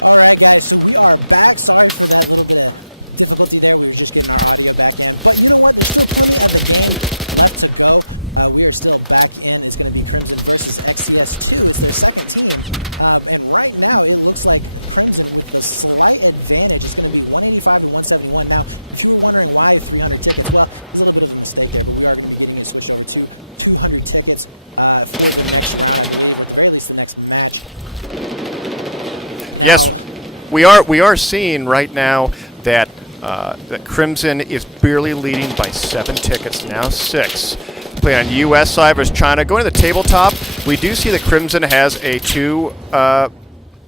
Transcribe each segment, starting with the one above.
All right, guys, so we are back. Sorry for that little bit of difficulty there. We were just getting our audio back in. But you know what? There's still plenty of the game left to go. We are still back in. It's going to be Crimson versus XCS2. It's their second team. And right now, it looks like Crimson, with the slight advantage, is going to be 185 to 171. Now, if you were wondering why 300 tickets, well, there's a little bit of a mistake there, but we are going to be getting it switched over to 200 tickets for the next round, I believe, or at the very least the next match. Now, yes, we are seeing right now that that Crimson is barely leading by 7 tickets, now 6. Play on U.S. side versus China. Going to the tabletop, we do see that Crimson has a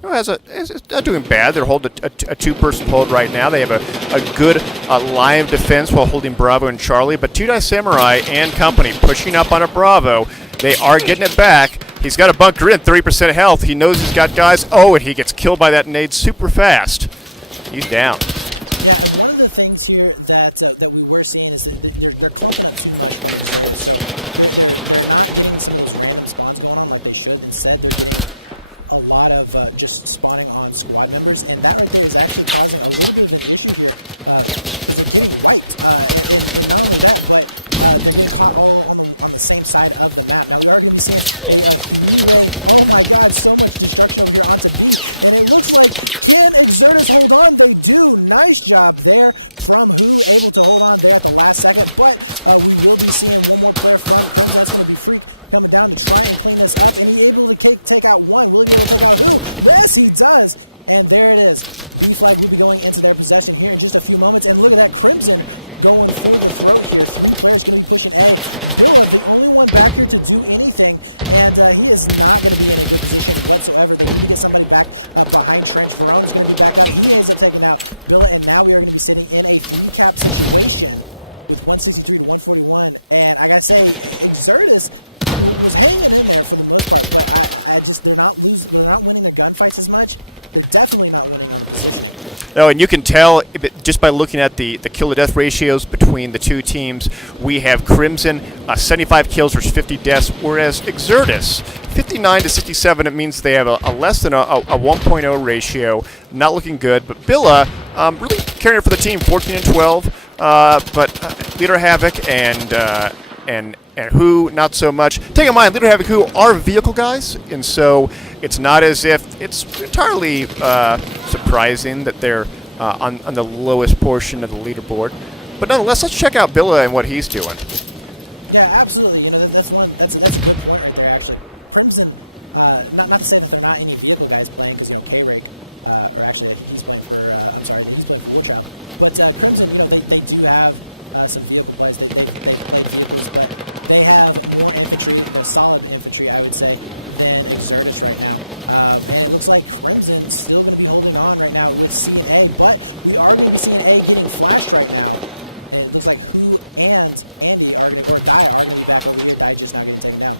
is not doing bad. They're holding a 2-person hold right now. They have a good line of defense while holding Bravo and Charlie. But Two Die Samurai and company pushing up on a Bravo. They are getting it back. He's got a bunker in, 30% health. He knows he's got guys. Oh, and he gets killed by that nade super fast. He's down. Yeah, and one of the things here that that we were seeing is that they're clumping up too much from Exertus. So they're not getting some of those random spawns going on like they should. Instead, they're getting a lot of just spawning on squad members, and that right there is actually causing a little bit of an issue here because they're getting wiped. And not only that, but they're getting caught all on the same side of the map. Now we are going to be seeing a 3-way. Oh my God! So much destruction over here onto B, and it looks like can Exertus hold on? They do. Nice job there from Who, able to hold on there at the last second. But we will be seeing one more player from Crimson. That's going to be Freak coming down to try and clean this up, and he able to take out one. Will he be able to take out Who? Yes, he does. And there it is. B flag will be going into their possession here in just a few moments. And look at that, Crimson going for the throat here. 3 players going to be pushing A. Billa, the only one back here to do anything, and he is not going to be in a good position whatsoever. They need to get somebody back behind Trench. Verone is going to be back up. He ends up taking out Billa, and now we are going to be sitting in a 3-cap situation with 163 to 141. And I got to say, Exertus was hanging in there for the most part, but they're not winning their gunfights as much. They're definitely not winning on the positioning. No, and you can tell just by looking at the kill-to-death ratios between the two teams. We have Crimson 75 kills versus 50 deaths, whereas Exertus 59 to 67. It means they have a less than a 1.0 ratio. Not looking good, but Billa really carrying it for the team, 14 and 12. But Leader Havoc and Who, not so much. Take in mind, Leader Havoc, Who are vehicle guys, and so it's not as if it's entirely surprising that they're on the lowest portion of the leaderboard. But nonetheless, let's check out Billa and what he's doing. Yeah, absolutely. You know, that's a good point right there. Actually, Crimson. Not to say that they're not any vehicle guys playing, because you know K-Rake, or actually he's playing for. I'm sorry, he's playing for Warchild. But Crimson, you know, they do have some vehicle plays. They've played vehicles, but they have more infantry. They're solid infantry, I would say, than Exertus right now. And it looks like Crimson still going to be holding on right now with C and A, but we are going to be seeing A getting flashed right now. And it looks like Who and Andy are going to, or Die are going to be back over here. Die just now getting taken down.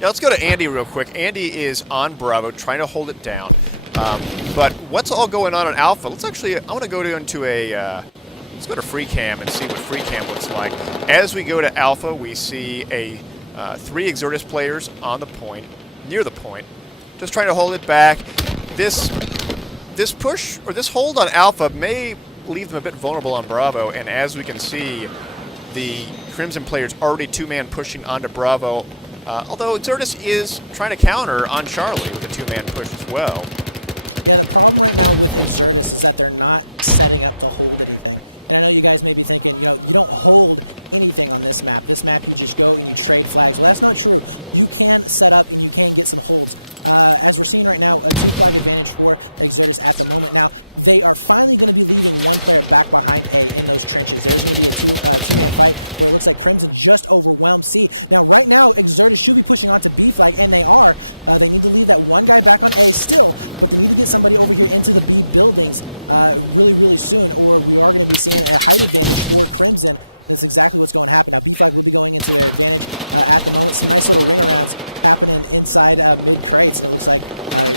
Yeah, let's go to Andy real quick. Andy is on Bravo, trying to hold it down. But what's all going on Alpha? Let's actually, I want to go into a, let's go to Free Cam and see what Free Cam looks like. As we go to Alpha, we see 3 Exertus players on the point, near the point, just trying to hold it back. This push, or this hold on Alpha may leave them a bit vulnerable on Bravo, and as we can see, the Crimson players already 2-man pushing onto Bravo, although Exertus is trying to counter on Charlie with a 2-man push as well. Yeah, the problem right now with Exertus is that they're not setting up to hold anything. And I know you guys may be thinking, you know, you don't hold anything on this map. This map, you just go and you trade flags. Well, that's not true. You can set up and you can get some holds. As we're seeing right now, a 2-flag advantage for Exertus at the moment. Now, they are finally going to be leaving one player back behind A in those trenches. There's going to be a two-man fight where it looks like Crimson just overwhelmed C. Now, right now, Exertus should be pushing on to B flag, and they are. They need to leave that one guy back on A still, but they need to get somebody over here into the B buildings really, really soon, or we are going to be seeing a height advantage for Crimson. That's exactly what's going to happen. Now, B flag will be going into their advantage at the moment. Some nice little ring arounds happening inside mid crates, and it looks like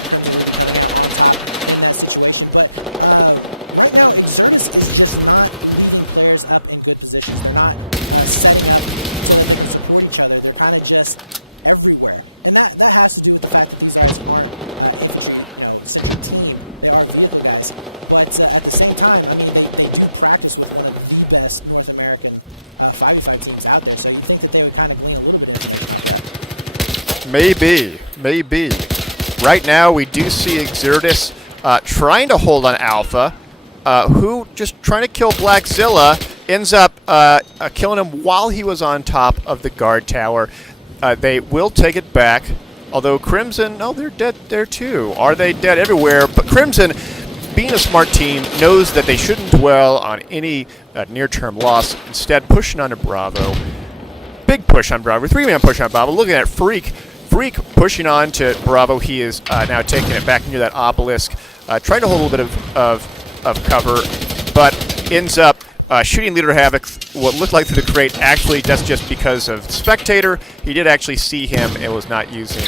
Crimson will be coming out on top in that situation. But right now, Exertus is just not leaving players up in good positions. They're not setting up so that they can support each other. They're kind of just everywhere, and that has to do with the fact that these guys aren't infantry, centric team. They are vehicle guys. But at the same time, I mean, they do practice with one of the best North American 5v5 teams out there. So you'd think that they would kind of glean a little bit of information off of that. Maybe. Right now, we do see Exertus trying to hold on Alpha, who just trying to kill Blackzilla, ends up killing him while he was on top of the guard tower. They will take it back, although Crimson, they're dead there too. Are they dead everywhere? But Crimson, being a smart team, knows that they shouldn't dwell on any near-term loss, instead pushing on to Bravo. Big push on Bravo, 3-man push on Bravo. Looking at Freak pushing on to Bravo. He is now taking it back near that obelisk, trying to hold a little bit of cover, but ends up shooting Leader Havoc, what looked like through the crate. Actually, that's just because of Spectator. He did actually see him and was not using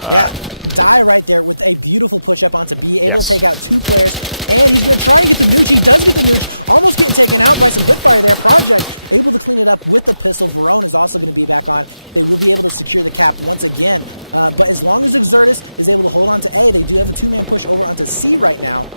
Die right there with a beautiful push up onto B, able to take out 2 players, and he's going to try and get the nooch. He does get the nooch, almost getting taken out by some hipfire there. Project able to clean it up with the pistol. Verone is also going to be back on. They will be able to secure the cap once again, but as long as Exertus is able to hold on to A, they do have a 2-man push over onto C right now.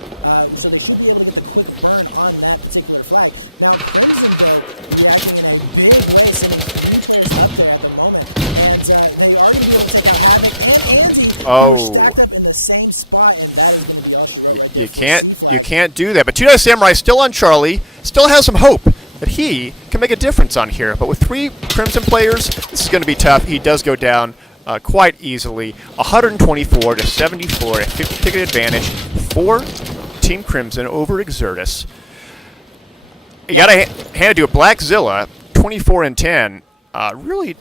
So they should be able to get the quick burn on that particular flag. Now Crimson, though, reacting in a big way, sending 3 players up there at the moment. And they are going to be able to take out Havoc and Andy, who are stacked up in the same spot. And that is going to be all she wrote right there for C flag. You can't do that. But Two Dice Samurai still on Charlie, still has some hope that he can make a difference on here. But with 3 Crimson players, this is going to be tough. He does go down quite easily. 124 to 74, a 50-ticket advantage for Team Crimson over Exertus. You gotta hand it to a Blackzilla, 24 and 10, really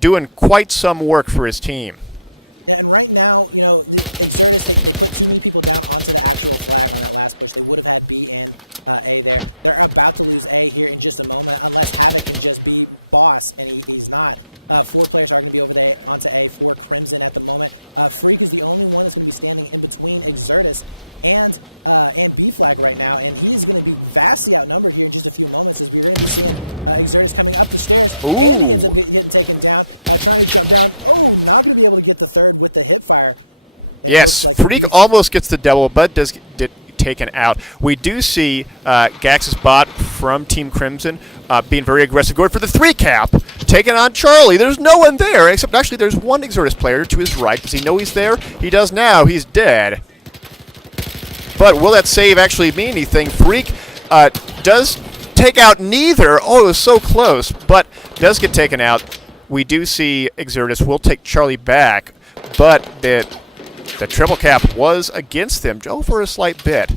doing quite some work for his team. Yeah, and right now, the Exertus, they put too many people down onto the actual flag on that last push. They would have had B and A there. They're about to lose A here in just a moment, unless Havoc can just be boss, and he's not. 4 players are going to be over there onto A for Crimson at the moment. Freak is the only one that's going to be standing in between Exertus and B flag right now, and he is going to be vastly outnumbered here in just a few moments, as we're going to be seeing Exertus coming up the stairs. Ooh. And he ends up getting taken down, trying to jump down. Oh, not going to be able to get the third with the hip fire. And yes, it looks like Freak almost gets the double, but does get taken out. We do see Gax's bot from Team Crimson being very aggressive, going for the 3 cap, taking on Charlie. There's no one there, except actually there's one Exertus player to his right. Does he know he's there? He does now. He's dead. But will that save actually mean anything? Freak does take out neither. Oh, it was so close, but does get taken out. We do see Exertus will take Charlie back, but the triple cap was against them, for a slight bit.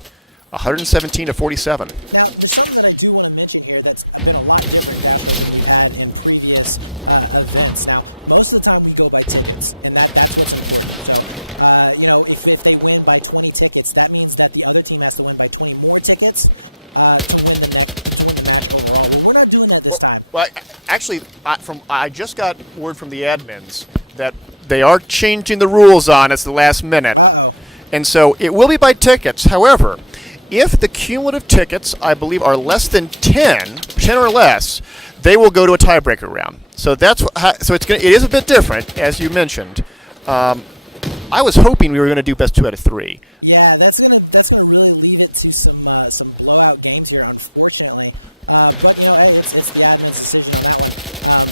117 to 47. Now, there's something that I do want to mention here that's been a lot different in Dash Road than we've had in previous events. Now, most of the time we go by tickets, and that's what's important. So, if they win by 20 tickets, that means that the other team has to win by 20 more tickets to win the match overall. Well, we're not doing that this time. Well, actually, I just got word from the admins that they are changing the rules on us the last minute. Uh-oh. And so it will be by tickets. However, if the cumulative tickets, I believe, are less than 10 or less, they will go to a tiebreaker round. So it is a bit different, as you mentioned. I was hoping we were going to do best 2 out of 3. Yeah, that's gonna really leave it to some blowout games here, unfortunately. But hey, it's the admin's decision on that one.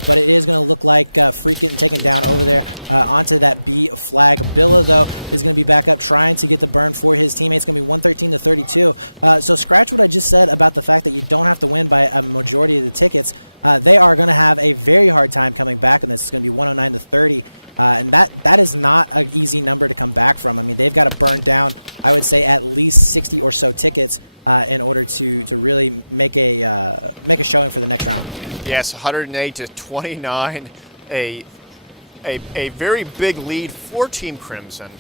But it is going to look like Freak getting taken down over there onto that B flag. Billa, though, is going to be back up trying to get the burn for his teammates. It's going to be 113 to 32. So scratch what I just said about the fact that you don't have to win by a majority of the tickets. They are going to have a very hard time coming back, and this is going to be 109 to 30. And that is not an easy number to come back from. I mean, they've got to burn down, I would say, at least 60 or so tickets in order to really make a showing for the next round. Yes, 108 to 29, a very big lead for Team Crimson.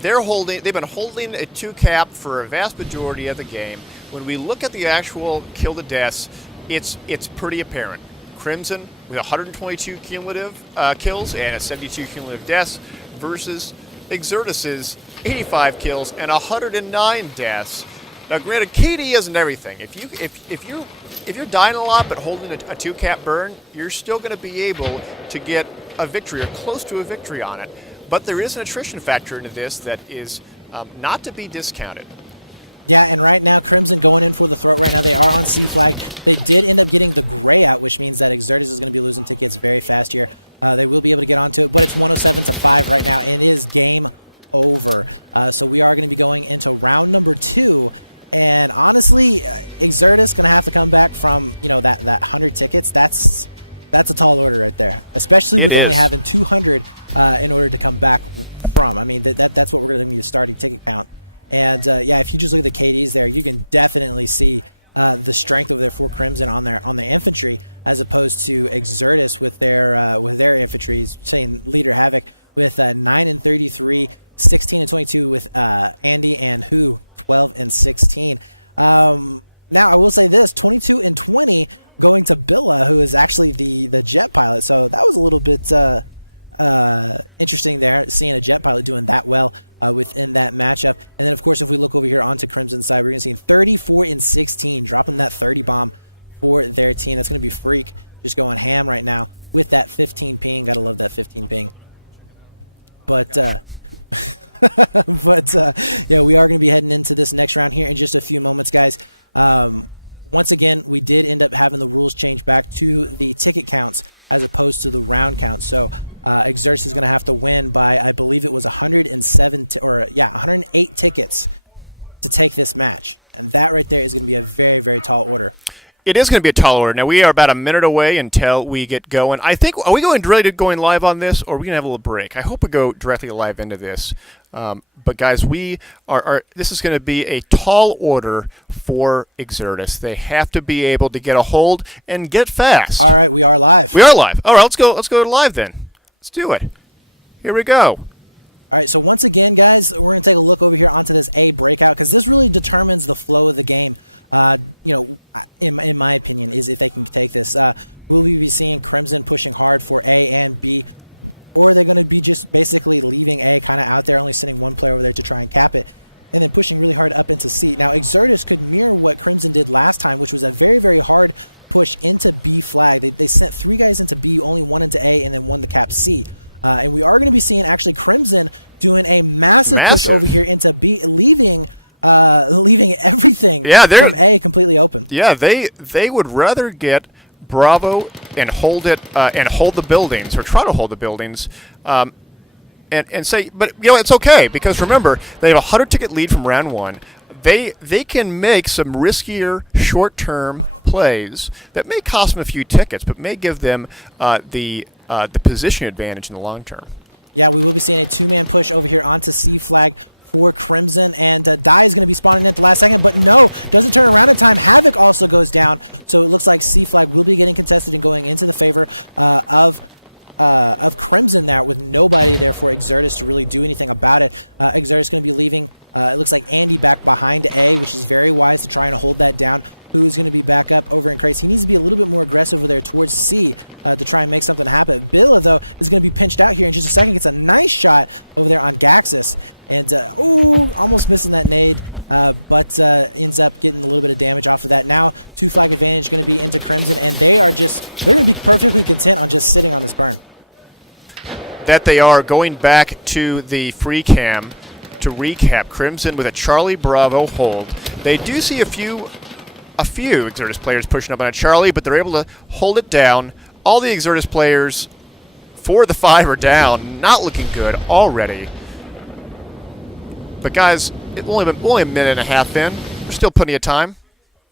They've been holding a 2 cap for a vast majority of the game. When we look at the actual kill to deaths, it's pretty apparent. Crimson with 122 cumulative kills and a 72 cumulative deaths versus Exertus's 85 kills and 109 deaths. Now, granted, KD isn't everything. If you're dying a lot but holding a 2-cap burn, you're still going to be able to get a victory or close to a victory on it. but there is an attrition factor into this that is not to be discounted. Yeah, and right now, Crimson going in for the throat right now. They are on C flag. They did end up getting the gray out, which means that Exertus is going to be losing tickets very fast here. They will be able to get onto it, but it's 107-5 right now, and it is game over. So we are going to be going into round number 2, and honestly, Exertus going to have to come back from, you know, that 100 tickets. That's a tall order right there, especially with only having 200 in order to come back from. I mean, that's what we're going to need, the starting ticket count. And yeah, if you just look at the KDs there, you can definitely see the strength over there for Crimson on their infantry, as opposed to Exertus with their infantry, saying Leader Havoc with 9-33, 16-22 with Andy, and Who 12-16. Now I will say this: 22-20 going to Billa, who is actually the jet pilot. So that was a little bit interesting there, seeing a jet pilot doing that well within that matchup. And then, of course, if we look over here onto Crimson's side, we're going to see 34-16, dropping that 30 bomb for their team. That's going to be Freak just going ham right now with that 15 ping. Gotta love that 15 ping. But yeah, we are going to be heading into this next round here in just a few moments, guys. Once again, we did end up having the rules change back to the ticket counts as opposed to the round count. So Exertus is going to have to win by, I believe it was 108 tickets to take this match. And that right there is going to be a very, very tall order. It is going to be a tall order. Now, we are about a minute away until we get going. I think, are we going live on this, or are we going to have a little break? I hope we go directly live into this. But, guys, we this is going to be a tall order for Exertus. They have to be able to get a hold and get fast. All right, we are live. We are live. All right, let's go to live then. Let's do it. Here we go. All right, so once again, guys, we're going to take a look over here onto this A breakout, because this really determines the flow of the game. You know, in my opinion, is if they can take this. Will we be seeing Crimson pushing hard for A and B, or are they going to be just basically leaving A kind of out there, only sending one player over there to try and cap it, and then pushing really hard up into C? Now, Exertus could mirror what Crimson did last time, which was a very, very hard push into B flag. They sent 3 guys into B, only 1 into A, and then 1 to cap C. And we are going to be seeing actually Crimson doing a massive push over here into B, leaving everything from A completely open. Yeah, they would rather get Bravo and hold it and hold the buildings, or try to hold the buildings, and say, but you know, it's okay, because remember, they have a 100-ticket lead from round 1. They can make some riskier short-term plays that may cost them a few tickets, but may give them the position advantage in the long term. Yeah, we will be seeing a 2-man push over here onto C flag for Crimson, and Die is going to be spawning in at the last second, but no, doesn't turn around in time. Havoc also goes down, so it looks like C flag will be getting contested and going into the favor of Crimson there, with nobody there for Exertus to really do anything about it. Exertus going to be leaving. It looks like Andy back behind A, which is very wise to try and hold that down. Who is going to be back up over in crates? He needs to be a little bit more aggressive over there towards C to try and make something happen. Billa, though, is going to be pinched out here in just a second. Gets a nice shot over there on Gaxus. And, almost missing that nade, but ends up getting a little bit of damage off of that. Now, 2 flag advantage going to be into Crimson, and they're going to be perfectly content on just sitting on this burn. That they are. Going back to the free cam to recap, Crimson with a Charlie Bravo hold. They do see a few Exertus players pushing up on a Charlie, but they're able to hold it down. All the Exertus players, 4 of the 5 are down. Not looking good already. But guys, it's only a minute and a half in. There's still plenty of time.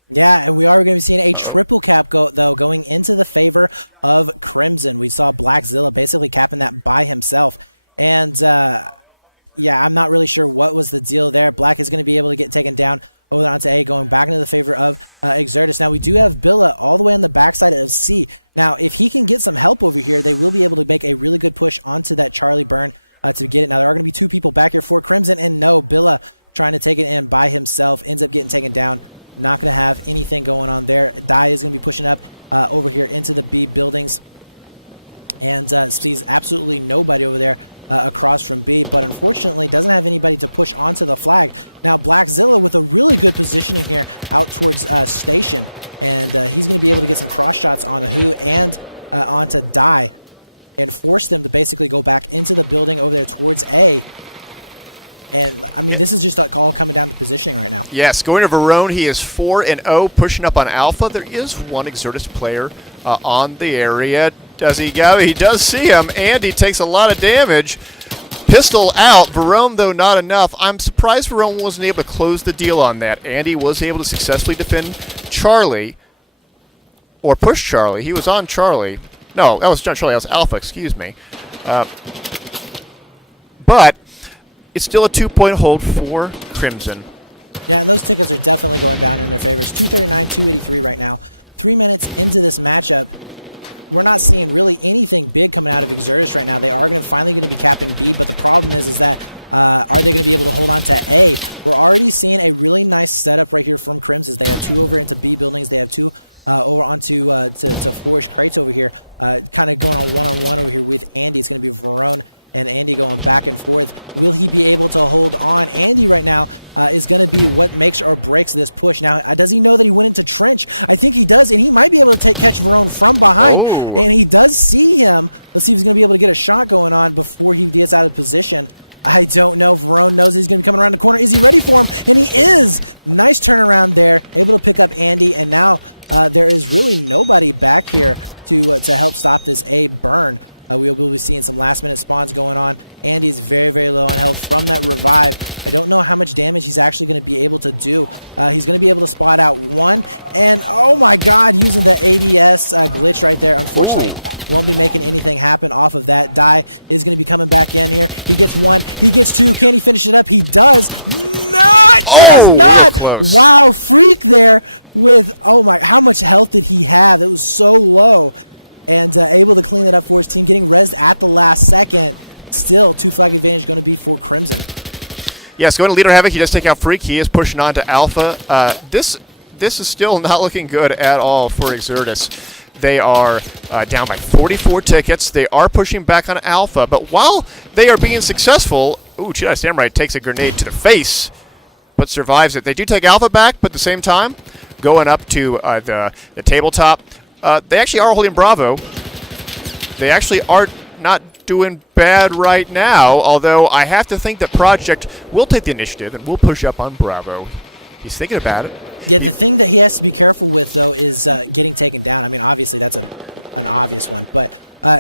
Yeah, and we are going to be seeing a triple cap going into the favor of Crimson. We saw Blackzilla basically capping that by himself. And, yeah, I'm not really sure what was the deal there. Black is going to be able to get taken down over onto A, going back into the favor of Exertus. Now, we do have Billa all the way on the backside of C. Now, if he can get some help over here, they will be able to make a really good push onto that Charlie burn to get it. Now, there are going to be 2 people back here for Crimson, and no, Billa trying to take it in by himself, ends up getting taken down. Not going to have anything going on there. Die is going to be pushing up over here into the B buildings, and sees absolutely nobody over there across from B, but unfortunately doesn't have anybody to push onto the flag. Now, Blackzilla with a really good positioning here out towards Station, and he's going to be able to get some cross shots on Who and onto Die. and force them to basically go back into the building over there towards A. And, I mean, this is just like all coming down to positioning right now. Yes, going to Verone, he is 4-0, pushing up on Alpha. There is one Exertus player on the area. Does he go? He does see him, and he takes a lot of damage. Pistol out. Verone, though, not enough. I'm surprised Verone wasn't able to close the deal on that. Andy was able to successfully defend Charlie, or push Charlie. He was on Charlie. No, that was not Charlie. That was Alpha, excuse me. But it's still a 2-point hold for Crimson. Yeah, and those tickets are definitely going down in their favor. It's 239, 283 right now. 3 minutes into this matchup, we're not seeing really anything big coming out of Exertus right now. They are finally going to be capping B, but the problem is that are they going to be able to hold on to A? We're already seeing a really nice setup right here from Crimson. They have 2 over into B buildings. They have 2 over onto to Forge Crates over here, kind of going on one-on-one over here with Andy. It's going to be Verone and Andy going back and forth. Will he be able to hold on? Andy right now is going to be what makes or breaks this push. Now, does he know that he went into Trench? I think he does, and he might be able to catch Verone from behind. Ooh. And he does see him. Let's see if he's going to be able to get a shot going on before he gets out of position. I don't know. Verone knows he's going to be coming around the corner. Is he ready for him? And he is. Nice turnaround there. Able to pick up Andy, and now there is really nobody back here to help stop this A burn. We will be seeing some last-minute spawns going on. Andy's very, very low on health from that revive. I don't know how much damage he's actually going to be able to do. He's going to be able to spot out one, and oh my god, using the ADS glitch right there. Unfortunately, won't be making anything happen off of that. Die is going to be coming back in here. He gets 1, he gets 2. Can he finish it up? He does. Not! Oh, not! close. Wow, freak there with, oh my, how much health did he have? It was so low. And able to clean it up for his team, getting rezzed at the last second. Still, 2 flag advantage going to be for Crimson. Yes, going to Leader Havoc. He does take out Freak. He is pushing on to Alpha. This is still not looking good at all for Exertus. They are down by 44 tickets. They are pushing back on Alpha. But while they are being successful, Chidai Samurai takes a grenade to the face, but survives it. They do take Alpha back, but at the same time, going up to the tabletop. They actually are holding Bravo. They actually are not doing bad right now, although I have to think that Project will take the initiative and will push up on Bravo. He's thinking about it. Yeah, the thing that he has to be careful with, though, is getting taken down. I mean, obviously, that's an obvious one, but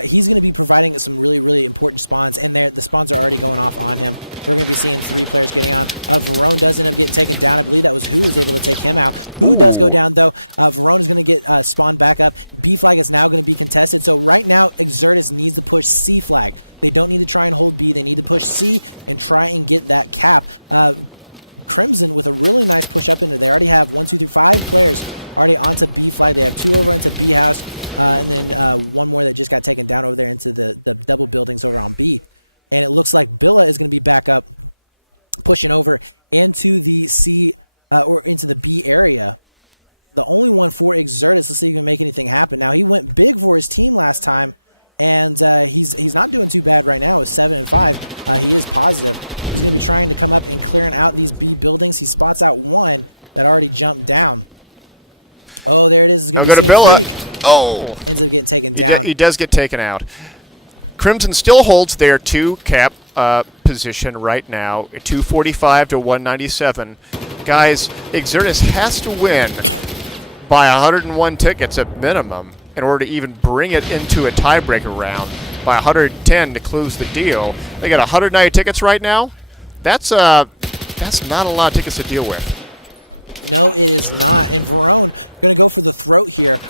he's going to be providing some really, really important spawns, and the spawns are already going off on him. We're going to be seeing 3 players getting on. Verone does end up getting taken down. I believe that was Who was able to take him out. Who does go down, though. Verone is going to get spawned back up. B flag is now going to be contested. So right now, Exertus needs to push C flag. They don't need to try and hold B. They need to push C and try and get that cap. Crimson with a really nice push up into. They already have 1, 2, 3, 5 players already onto B flag. They have 2 over into B house, and then 1 more that just got taken down over there into the double buildings over on B. And it looks like Billa is going to be back up, pushing over into the C or into the B area. The only one for Exertus. Let's see if he can make anything happen. Now, he went big for his team last time, and he's not doing too bad right now with 7 and 5. He is positive. He's going to be trying to come up and clearing out these B buildings. He spots out 1 that already jumped down. Oh, there it is. It's going to be Billa. Freak. Oh, ends up getting taken down. He does get taken out. Crimson still holds their 2 cap position right now, 245 to 197. Guys, Exertus has to win by 101 tickets at minimum in order to even bring it into a tiebreaker round. By 110 to close the deal. They got 190 tickets right now. That's not a lot of tickets to deal with. No, it is not. And Verone going to go for the throat here,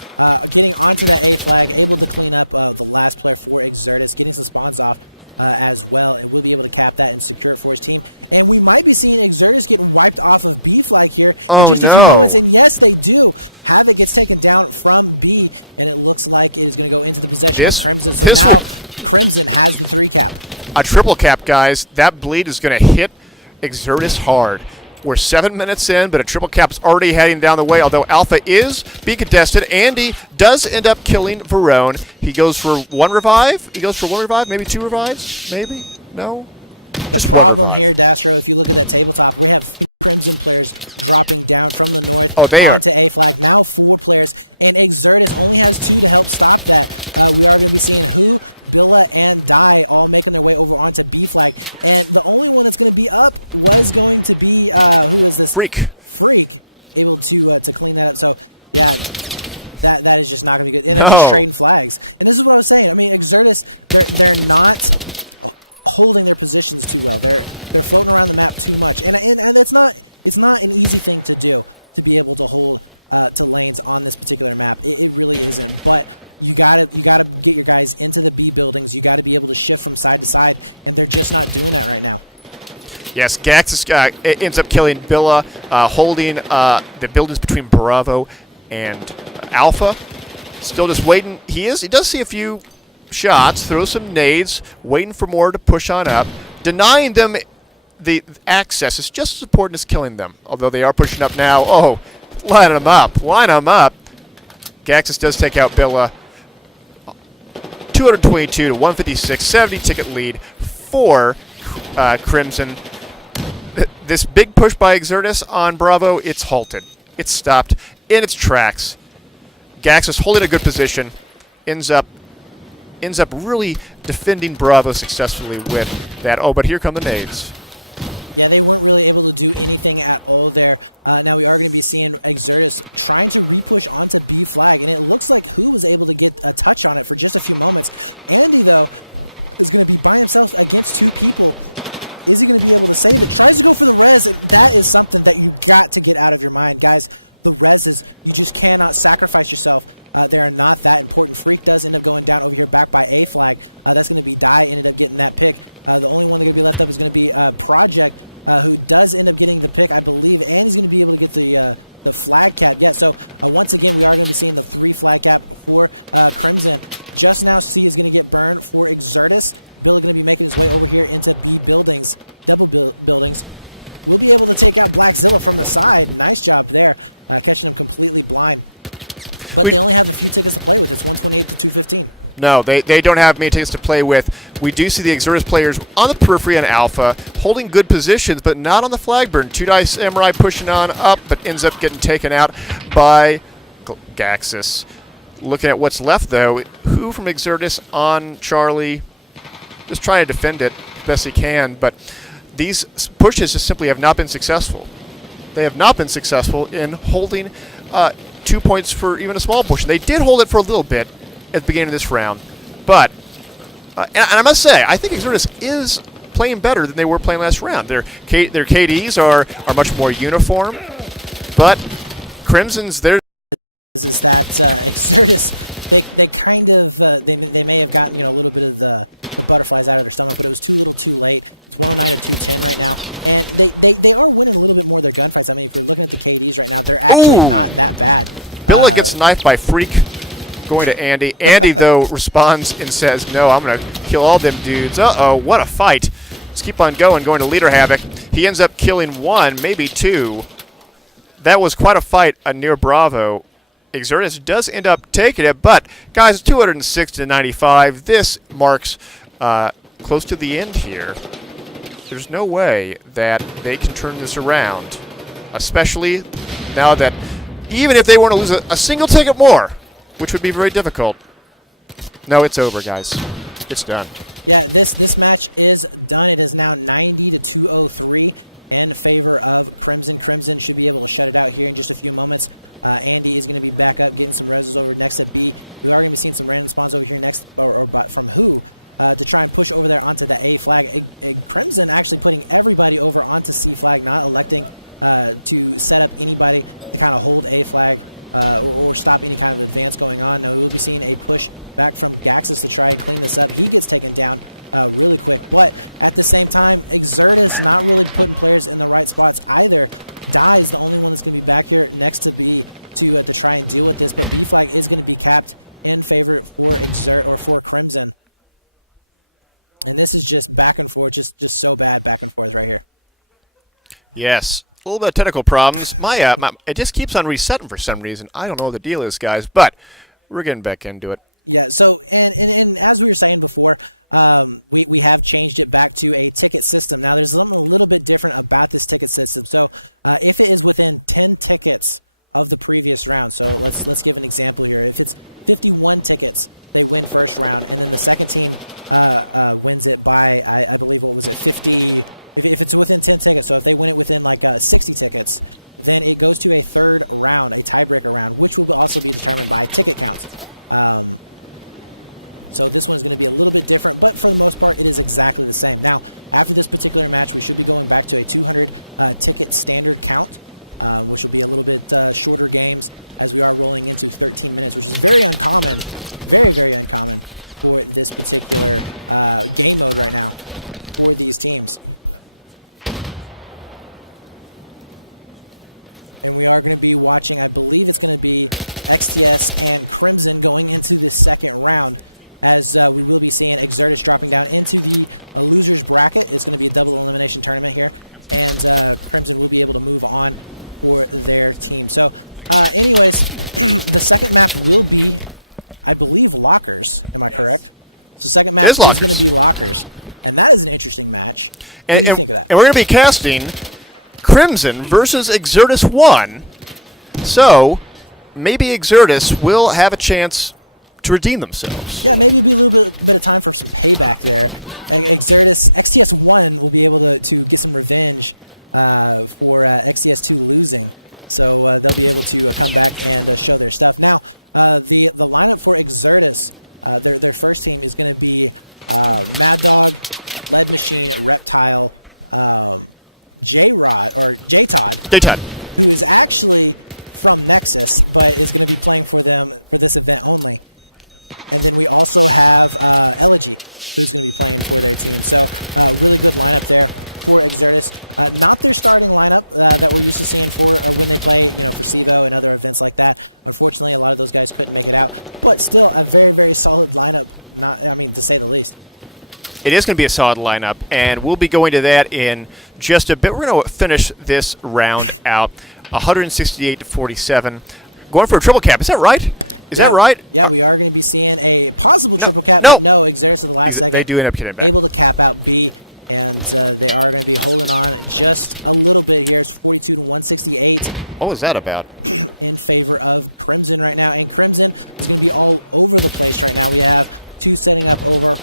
getting onto that A flag, able to clean up the last player for Exertus, getting some spawns off as well, and we'll be able to cap that and secure it for his team. And we might be seeing Exertus getting wiped off of B flag here in just a few moments. And yes, they do. Havoc gets taken down from B, and it looks like it is going to go into the possession of Crimson. So now Crimson has the 3 cap. A triple cap, guys. That bleed is going to hit Exertus hard. We're 7 minutes in, but a triple cap is already heading down the way, although Alpha is being contested. Andy does end up killing Verone. He goes for 1 revive. Maybe 2 revives? Maybe? No? The problem here, Dastro, if you look at that tabletop, we have Crimson players dropping down from the north they onto A flag. Now 4 players, and Exertus only has 2 to help stop that. We are going to be seeing Who, Billa, and Die all making their way over onto B flag. And the only one that's going to be up was going to be, who is this? Freak, able to clean that up. So, yeah, that is just not going to be good. And they're just trading flags. And this is what I was saying. I mean, Exertus, they're not holding their positions too well. They're floating around the map too much, and it's not an easy thing to do, to be able to hold to lanes on this particular map. It really isn't. But you gotta get your guys into the B buildings. You got to be able to shift from side to side, and they're just not doing that right now. Yes, Gaxus ends up killing Billa, holding the buildings between Bravo and Alpha. Still just waiting. He does see a few shots, throw some nades, waiting for more to push on up. Denying them the access is just as important as killing them, although they are pushing up now. Oh, line them up. Gaxus does take out Billa. 222 to 156, 70 ticket lead for Crimson. This big push by Exertus on Bravo, it's halted. It's stopped in its tracks. Gaxus holding a good position, ends up really defending Bravo successfully with that. Oh, but here come the nades. Yeah, they weren't really able to do anything at all there. Now we are going to be seeing Exertus trying to repush onto B flag, and it looks like Who was able to get a touch on it for just a few moments. Andy, though, is going to be by himself against 2 people. Is he going to be able to save it? Tries to go for the res, and that is something that you got to get out of your mind, guys. The reses, you just cannot sacrifice yourself. They are not that important. Freak does end up going down over here back by A flag. That's going to be Die, ended up getting that pick. The only one that's going to be left up is going to be Project, who does end up getting the pick, I believe, and he's going to be able to get the flag cap. Yeah, so once again, we are going to be seeing the 3 flag cap for Crimson. Just now, C is going to get burned for Exertus. Bill is going to be making his way over here into B buildings, double buildings. We'll be able to take out Blackzilla from the side. Nice job there, catching him completely blind. But they only have a few tickets to play with. It's 128 to 215. No, they don't have many tickets to play with. We do see the Exertus players on the periphery on Alpha, holding good positions, but not on the flag burn. 2 Die Samurai pushing on up, but ends up getting taken out by Gaxus. Looking at what's left, though, Who from Exertus on Charlie, just trying to defend it best he can, but these pushes just simply have not been successful. They have not been successful in holding 2 points for even a small push. They did hold it for a little bit at the beginning of this round, but and I must say, I think Exertus is playing better than they were playing last round. Their KDs are much more uniform, but Crimson's is that Exertus, they kind of they may have gotten a little bit of the butterflies out of their stomach, but it was too little too late. It's 109 to 210 right now, and they are winning a little bit more of their gunfights. I mean, if you're looking at the KDs right now, they're actually not that bad. Billa gets knifed by Freak, going to Andy. Andy, though, responds and says, no, I'm going to kill all them dudes. Uh-oh, what a fight. Let's keep on going to Leader Havoc. He ends up killing 1, maybe 2. That was quite a fight near Bravo. Exertus does end up taking it, but, guys, 206 to 95. This marks close to the end here. There's no way that they can turn this around, especially now that even if they want to lose a single ticket more, which would be very difficult. No, it's over, guys. It's done. Yeah, this match is done. It is now 90 to 203 in favor of Crimson. Crimson should be able to shut it out here in just a few moments. Andy is going to be back up, getting some reses over next at B. We are going to be seeing some random spawns over here next, or from Who, to try and push over there onto the A flag. Crimson actually putting everybody over onto C flag, not electing to set up anybody to kind of hold A flag or stop any kind of advance going on. Now we will be seeing a push back from Gaxus to try and clean this up. He gets taken down really quick, but at the same time, Exertus not really putting players in the right spots either. Die is the only one that's going to be back here next to B to try and deal with this, but B flag is going to be capped in favor for Crimson. And this is just back and forth, just so bad back and forth right here. Yes, a little bit of technical problems. My it just keeps on resetting for some reason. I don't know what the deal is, guys, but we're getting back into it. Yeah. So and as we were saying before, we have changed it back to a ticket system. Now there's something a little bit different about this ticket system. So if it is within 10 tickets of the previous round, so let's give an example here. If it's 51 tickets, they win first round, and then the second team wins it by I believe, what was it, 50. If it's within 10 tickets, so if they win it within like 60 tickets, then it goes to a third round, a tiebreaker round, which will also be determined by ticket counts. So this one is going to be a little bit different, but for the most part, it is exactly the same. Now, after this particular match, we should be going back to a 200 ticket standard count, which will be a little bit shorter games, as we are rolling into 13 minutes, which is very uncommon, very, very uncommon for this particular game mode right now for these teams. And we are going to be watching, I believe it's going to be XTS and Crimson going into this second round, as we will be seeing Exertus dropping down into the losers bracket. It's going to be a double elimination tournament here, and Crimson will be able to move on for their team. So anyways, the second map will be, I believe, lockers. Am I correct? So second map is going to be lockers, and that is an interesting match. What do you think of that? And we're going to be casting Crimson versus Exertus 1. So maybe Exertus will have a chance to redeem themselves. Yeah, maybe it'll be a little bit of time for some payback there. XTS 1 will be able to get some revenge for XTS 2 losing. So they'll be able to come back and show their stuff. Now, the lineup for Exertus, their first team is going to be Mad Dog, Lead Machine, Reptile, J-Rod, or J-Todd, who is actually from Nexus, but is going to be playing for them for this event only. And then we also have Elegy, who's going to be playing for their team. So really good lineup there for Exertus. Not their starting lineup that we're used to seeing for when they play, for CEVO and other events like that. Unfortunately, a lot of those guys couldn't make it out, but still a very, very solid lineup. To say the least. It is going to be a solid lineup, and we'll be going to that in just a bit. We're going to finish this round out, 168-47. Going for a triple cap. Is that right? Is that right? Yeah, we are going to be seeing a possible triple cap, but no, Exertus at the last second they do end up getting back. Able to cap out B, and they are going to be holding on just a little bit here. It's 42 to 168. What was that about? In favor of Crimson right now, and Crimson is going to be all over the place right now. We have two setting up over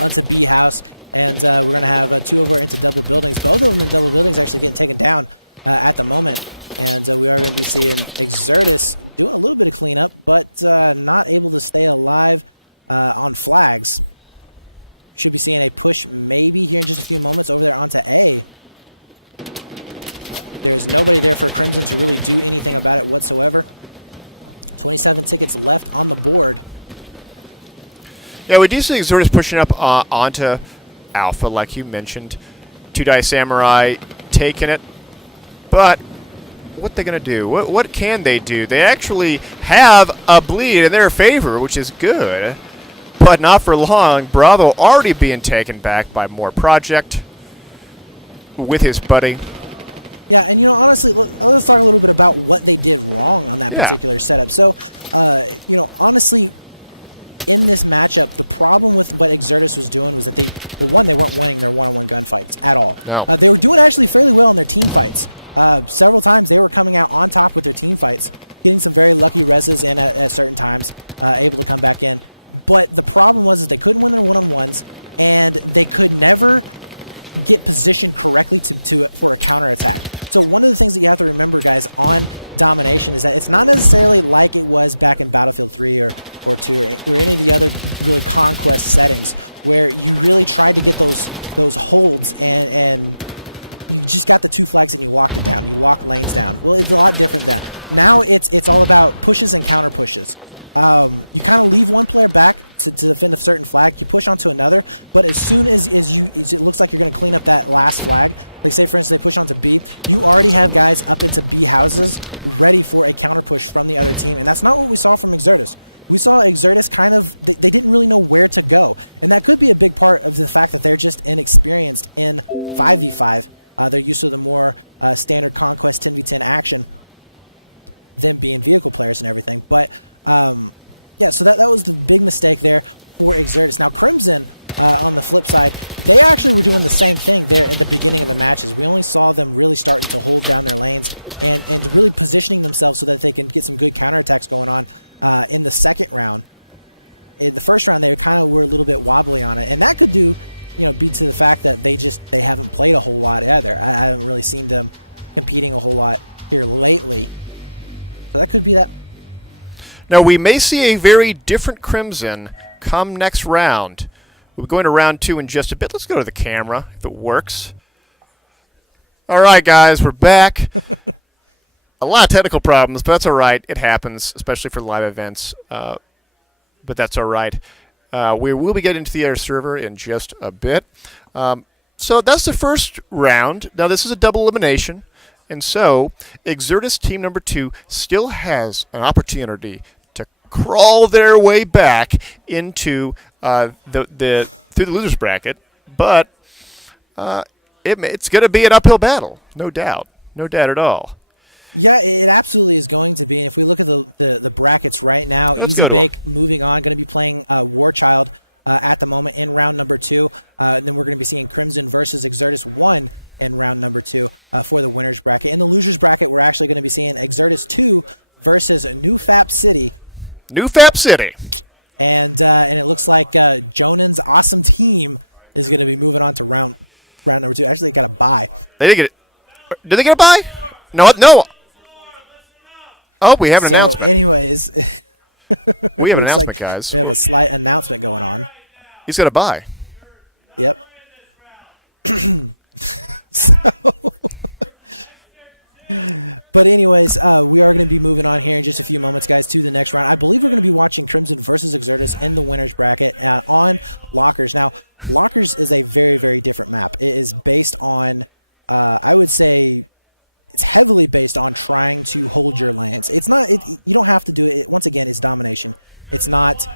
onto B house, and we're going to have two over into double buildings. Both of them in double buildings actually getting taken down at the moment. And we are going to be seeing Exertus doing a little bit of cleanup, but not able to stay alive on flags. Should be seeing a push maybe here in just a few moments over there onto A. There's nobody there for Crimson to really do anything about it whatsoever. 27 tickets left on the board. Yeah, we do see Exertus pushing up onto Alpha, like you mentioned. Two Die Samurai taking it. But what are they going to do? What can they do? They actually have a bleed in their favor, which is good. But not for long. Bravo already being taken back by more Project with his buddy. Yeah, and honestly, let's talk a little bit about what they did wrong on that particular setup. So, honestly, in this matchup, the problem with what Exertus was doing was that they weren't winning their one-on-one gunfights at all. No. They were doing actually fairly well in their team fights. Several times they were coming out on top with their team fights, getting some very lucky reses in at certain times, able to come back in. But the problem was that they couldn't win their one-on-ones, and they could never get positioned correctly for a counterattack. So one of the things that you have to remember, guys, on domination is that it's not necessarily like it was back in Battlefield 3 or 2 or any of the other really conquest settings where you really tried to get those holds and you just got the two flags and you locked it down. You locked lanes down. Well, it's a lot different now. It's all about pushes and counter pushes. You kind of leave one player back to defend a certain flag. You push onto another, but as soon as it looks like you're going to clean up that last flag, like say for instance they push onto B, you already have guys up into B houses ready for a counter push from the other team, and that's not what we saw from Exertus. We saw Exertus kind of, they didn't really know where to go, and that could be a big part of the fact that they're just inexperienced in 5v5. They're used to the more standard Conquest 10v10 action, them being vehicle players and everything. But Yeah, so that was the big mistake there for Exertus. Now, Crimson, on the flip side, they actually were doing the same thing there at the beginning of the matches. We only saw them really starting to hold down their lanes and really positioning themselves so that they can get some good counterattacks going on in the second round. In the first round, they kind of were a little bit wobbly on it, and that could be to the fact that they haven't played a whole lot either. I haven't really seen them competing a whole lot here lately, so that could be that. Now, we may see a very different Crimson come next round. We'll be going to round 2 in just a bit. Let's go to the camera, if it works. All right, guys, we're back. A lot of technical problems, but that's all right. It happens, especially for live events, but that's all right. We will be getting to the other server in just a bit. So that's the first round. Now, this is a double elimination, and so Exertus team number 2 still has an opportunity to crawl their way back into through the losers bracket, but it's going to be an uphill battle, no doubt at all. Yeah, it absolutely is going to be. And if we look at the brackets right now, Easy Bake moving on, going to be playing Warchild at the moment in round number 2. And then we're going to be seeing Crimson versus Exertus 1 in round number 2 for the winners bracket. In the losers bracket, we're actually going to be seeing Exertus 2 versus New Fap City. And it looks like Jonan's awesome team is going to be moving on to round number 2. Actually, they got a bye. They did get it. Did they get a bye? No. Oh, we have an announcement. Anyways, we have an announcement, guys. We have a slight announcement going on. He's got a bye. Yep. But anyways, we are going to be moving on here in just a few moments, guys, to the next round. I believe we're going to be watching Crimson versus Exertus in the winners bracket on Lockers. Now, Lockers is a very, very different map. It is based on, I would say, it's heavily based on trying to hold your lands. It's not. You don't have to do it. Once again, it's domination. It's not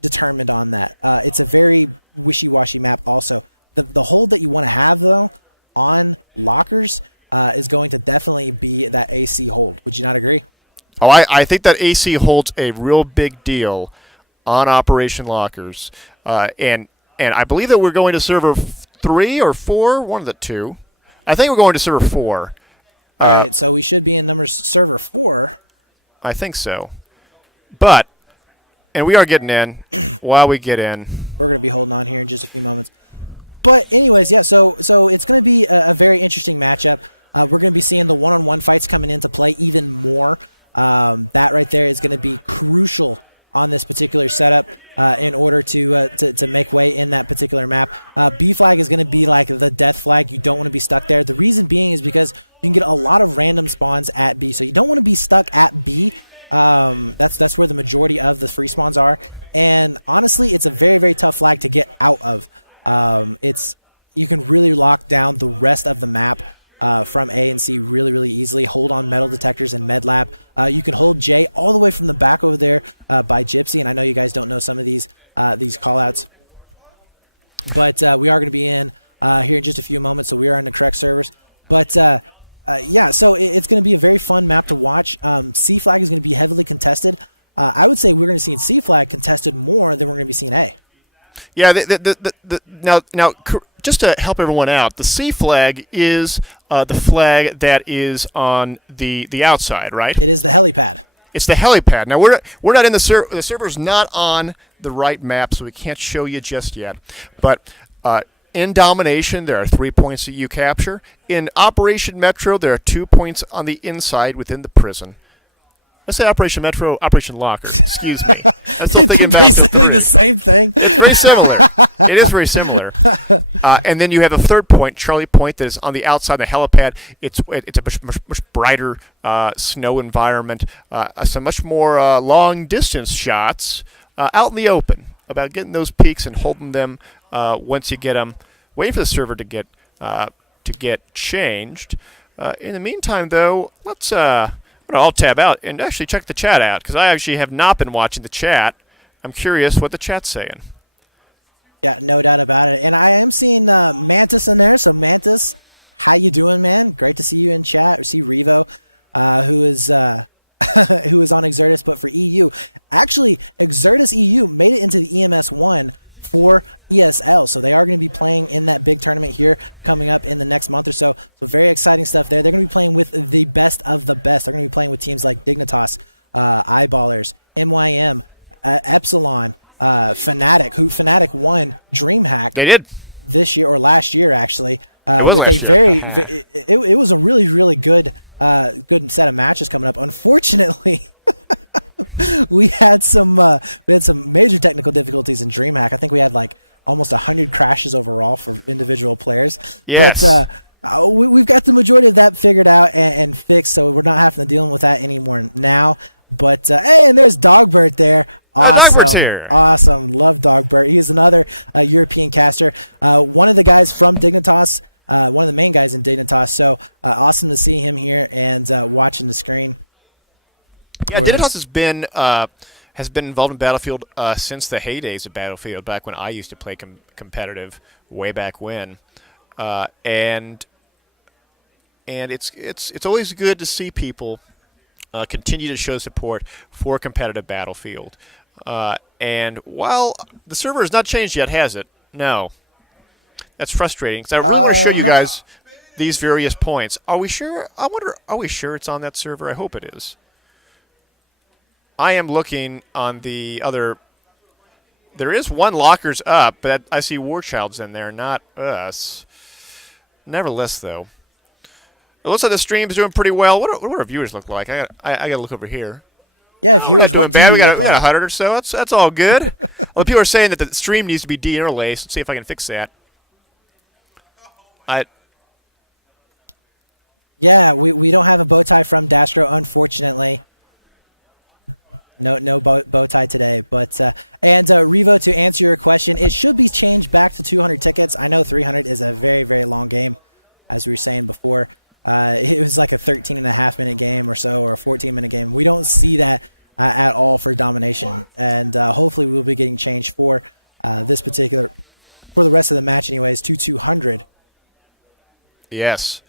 determined on that. It's a very wishy-washy map. Also, the hold that you want to have though on Lockers is going to definitely be that AC hold. Would you not agree? Oh, I think that AC holds a real big deal on Operation Lockers, and I believe that we're going to server 3 or 4, one of the two. I think we're going to server 4. All right, so we should be in server 4. I think so. And we are getting in. While we get in, we're going to be holding on here in just a few moments. But anyways, yeah, so it's going to be a very interesting matchup. We're going to be seeing the one-on-one fights coming into play even more. That right there is going to be crucial on this particular setup in order to make way in that particular map. B flag is going to be like the death flag. You don't want to be stuck there. The reason being is because you can get a lot of random spawns at B, so you don't want to be stuck at B. That's where the majority of the free spawns are. And honestly, it's a very, very tough flag to get out of. You can really lock down the rest of the map from A and C really, really easily. Hold on metal detectors and med lab. You can hold J all the way from the back over there by Gypsy, and I know you guys don't know some of these call-outs. But we are going to be in here in just a few moments, so we are on the correct servers. But yeah, so it's going to be a very fun map to watch. C flag is going to be heavily contested. I would say we're going to see C flag contested more than we're going to be seeing A. Yeah, now just to help everyone out, the C flag is the flag that is on the outside, right? It is the helipad. It's the helipad. Now we're not in the server. The server's not on the right map, so we can't show you just yet. But in domination, there are 3 points that you capture. In Operation Metro, there are 2 points on the inside within the prison. Let's say Operation Metro, Operation Locker. Excuse me. That's something it's basically the same thing. It's very similar. It is very similar. And then you have a third point, Charlie Point, that is on the outside of the helipad. It's a much brighter snow environment. Some much more long-distance shots out in the open about getting those peaks and holding them once you get them. Waiting for the server to get changed. In the meantime, though, let's... I'll tab out and actually check the chat out because I actually have not been watching the chat. I'm curious what the chat's saying. Yeah, no doubt about it. And I am seeing Mantis in there. So Mantis, how you doing, man? Great to see you in chat. We see Revo, who is who is on Exertus, but for EU. Actually, Exertus EU made it into the EMS 1 for ESL, so they are going to be playing in that big tournament here coming up in the next month or so. So very exciting stuff there. They're going to be playing with the best of the best. They're going to be playing with teams like Dignitas, Eyeballers, MYM, Epsilon, Fnatic, who Fnatic won DreamHack. They did this year or last year actually. It was with last a year. it was a really good set of matches coming up. Unfortunately, we had some major technical difficulties in DreamHack. I think we had like almost 100 crashes overall for individual players. Yes. But we've got the majority of that figured out and fixed, so we're not having to deal with that anymore now. But hey, and there's Dogbert there. Awesome. Dogbert's here. Awesome. Love Dogbert. He is another European caster. One of the guys from Dignitas. One of the main guys in Dignitas, so awesome to see him here and watching the screen. Yeah, Dignitas has been involved in Battlefield since the heydays of Battlefield, back when I used to play competitive, way back when, and it's always good to see people continue to show support for competitive Battlefield. And while the server has not changed yet, has it? No. That's frustrating because I really want to show you guys these various points. Are we sure? I wonder, are we sure it's on that server? I hope it is. I am looking on the other. There is one lockers up, but I see Warchild's in there, not us. Nevertheless, though, it looks like the stream's doing pretty well. What do our viewers look like? I got to look over here. Yeah, viewers, doing what do bad. you We got look like? 100 or so. That's all good. Well, people are saying that the stream needs to be de-interlaced. Let's see if I can fix that. Yeah, we don't have a bow tie from Dastro, unfortunately. No bow tie today. But and Revo, to answer your question, it should be changed back to 200 tickets. I know 300 is a very, very long game, as we were saying before. It was like a 13.5-minute game or so, or a 14-minute game. We don't see that at all for domination, and hopefully we'll be getting changed for this particular, for the rest of the match anyways, to 200. Yes.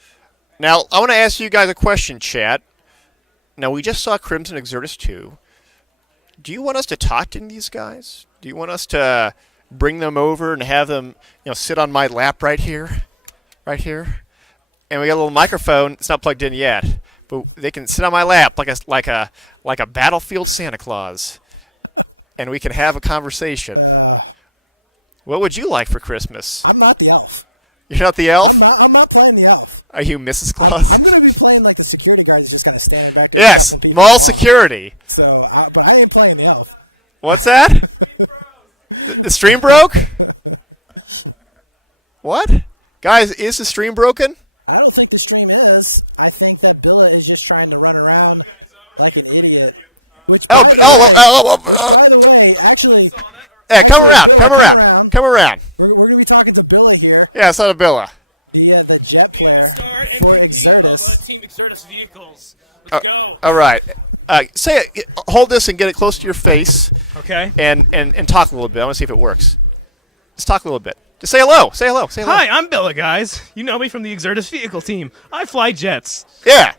Now, I want to ask you guys a question, chat. Now, we just saw Crimson Exertus 2. Do you want us to talk to these guys? Do you want us to bring them over and have them, sit on my lap right here? Right here? And we got a little microphone. It's not plugged in yet, but they can sit on my lap like a Battlefield Santa Claus, and we can have a conversation. What would you like for Christmas? I'm not the elf. You're not the elf? I'm not playing the elf. Are you Mrs. Claus? I'm going to be playing like the security guard that's just kind of standing back there and shuffling people mall along. security. So, but I ain't playing the elf. What's that? The stream broke? What? Guys, is the stream broken? I don't think the stream is. I think that Billa is just trying to run around like an idiot. Which, by the way, actually, come around, Billa, come around. Come around. We're going to be talking to Billa here. Yeah, it's not a Billa. The jet player for Exertus. Team Exertus vehicles. Let's go. All right. Say it. Hold this and get it close to your face. Okay. And talk a little bit. I want to see if it works. Just talk a little bit. Just say hello. Say hello. Say hello. Hi, I'm Billa, guys. You know me from the Exertus vehicle team. I fly jets. Yeah.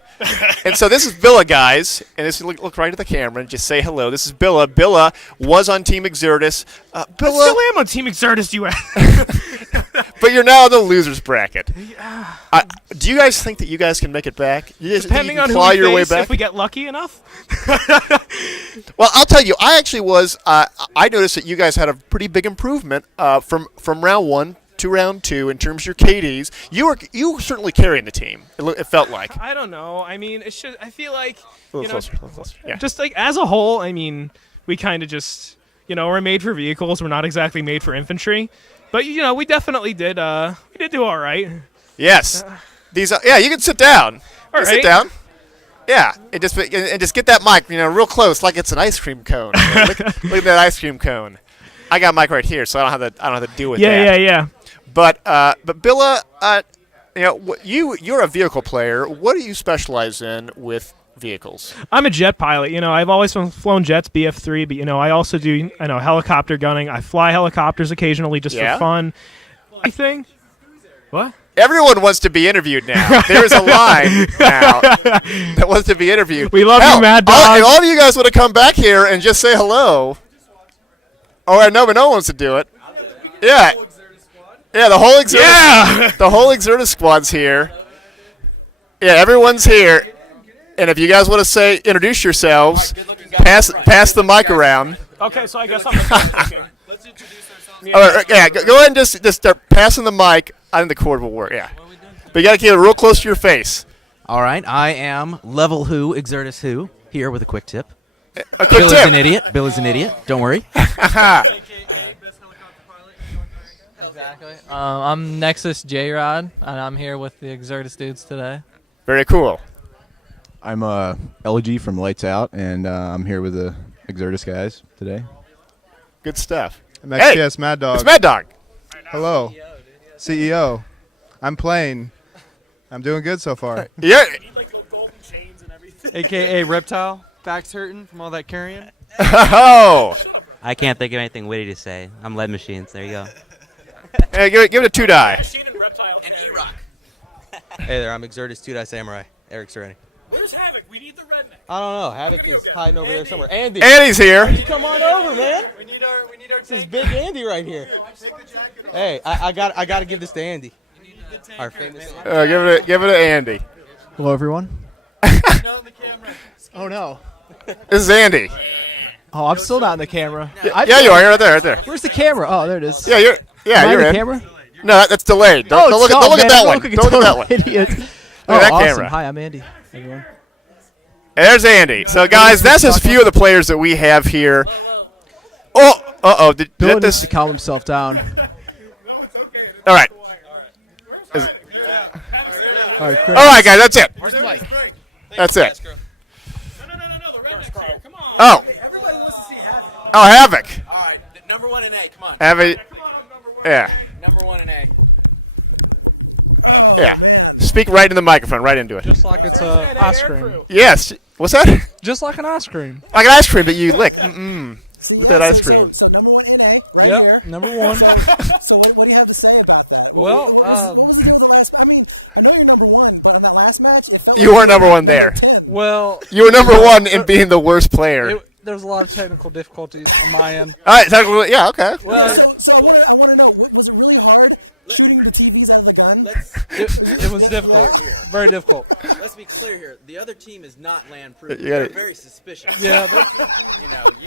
And so this is Billa, guys. And this look right at the camera and just say hello. This is Billa. Billa was on Team Exertus. I still am on Team Exertus, you But you're now in the losers bracket. Yeah. Do you guys think that you guys can make it back? Depending on who we face, if we get lucky enough. Well, I'll tell you, I actually was. I noticed that you guys had a pretty big improvement from round 1 to round 2 in terms of your KDs. You were certainly carrying the team. It felt like. I don't know. I mean, I feel like Closer. Yeah. just like as a whole. I mean, we kind of just we're made for vehicles. We're not exactly made for infantry. But we definitely did. We did do all right. Yes. These. Yeah, you can sit down. All right. Sit down. Yeah, and just get that mic, real close, like it's an ice cream cone. look at that ice cream cone. I got a mic right here, so I don't have to deal with that. Yeah. But Billa, you're a vehicle player. What do you specialize in with vehicles? I'm a jet pilot. I've always flown jets, BF3, but I also do helicopter gunning. I fly helicopters occasionally just for fun. Anything? What? Everyone wants to be interviewed now. There's a line now that wants to be interviewed. We love Hell, you, Mad Dog. All of you guys want to come back here and just say hello. Oh, no, but no one wants to do it. Yeah. Yeah, the whole Exertus squad's here. Yeah, everyone's here. And if you guys want to say, introduce yourselves, pass the mic around. Okay, so I guess I'm the guy. Let's introduce ourselves. All right, yeah, go ahead and just start passing the mic. I think the cord will work, yeah. But you got to keep it real close to your face. All right, I am Level Who, Exertus Who, here with a quick tip. Bill Bill is an idiot. Don't worry. I'm Nexus J-Rod, and I'm here with the Exertus dudes today. Very cool. I'm LG from Lights Out, and I'm here with the Exertus guys today. Good stuff. MXPS Mad Dog. It's Mad Dog. Hello. CEO. I'm playing. I'm doing good so far. Yeah. Like the golden chains and everything. AKA Reptile. Back's hurting from all that carrying. Oh. I can't think of anything witty to say. I'm Lead Machines. There you go. Hey, give it a 2-die. Machine and reptile carry. Hey there, I'm Exertus 2-Die Samurai. Eric Sereni. Where's Havoc? We need the redneck. I don't know. I'm gonna go get him. Andy. Andy's here. Come on over here. We need our tank. Big Andy right here. Take the jacket off. Hey, I got to give this to Andy. Our famous. Give it to Andy. Hello, everyone. Not on the camera. Oh, no. This is Andy. Oh, I'm still not in the camera. Yeah, you are. You're right there. Right there. Where's the camera? Oh, there it is. Yeah, you're in. camera? No, that's delayed. Don't look at that one. Don't look at that one. Oh, that awesome. camera. Hi, I'm Andy. Everyone. There's Andy. So, guys, that's just a few of the players that we have here. Whoa. Oh, uh-oh. Did Bill needs this? to calm himself down. No, it's okay. All right. All right. Where's Havoc? There it is. Havoc's All right, guys, that's it. There it is. Break. That's it. No. The redneck's here. Come on. Oh. Everybody wants to see Havoc. Oh, Havoc. All right, number 1 in A. Come on. Havoc. Come on, number one. Yeah. Number 1 in A. Oh, Yeah. man. Speak right into the microphone, right into it. Just like ice cream. Yes. What's that? Just like an ice cream. Like an ice cream that you lick. Mm. See, Good yeah, ice cream. so number one NA right here. Number 1. So what do you have to say about that? What was the deal with the last? I mean, I know you're number one, but on that last match, it felt like You you were were number like one number there. 10. Well, You were number one in being the worst player. there was a lot of technical difficulties on my end. All right, yeah, okay. Yeah, so I want to know, was it really hard shooting the TVs out of the gun? It was difficult. Yeah. Very difficult. Let's be clear here. The other team is not land-proof. You gotta- They're very suspicious. you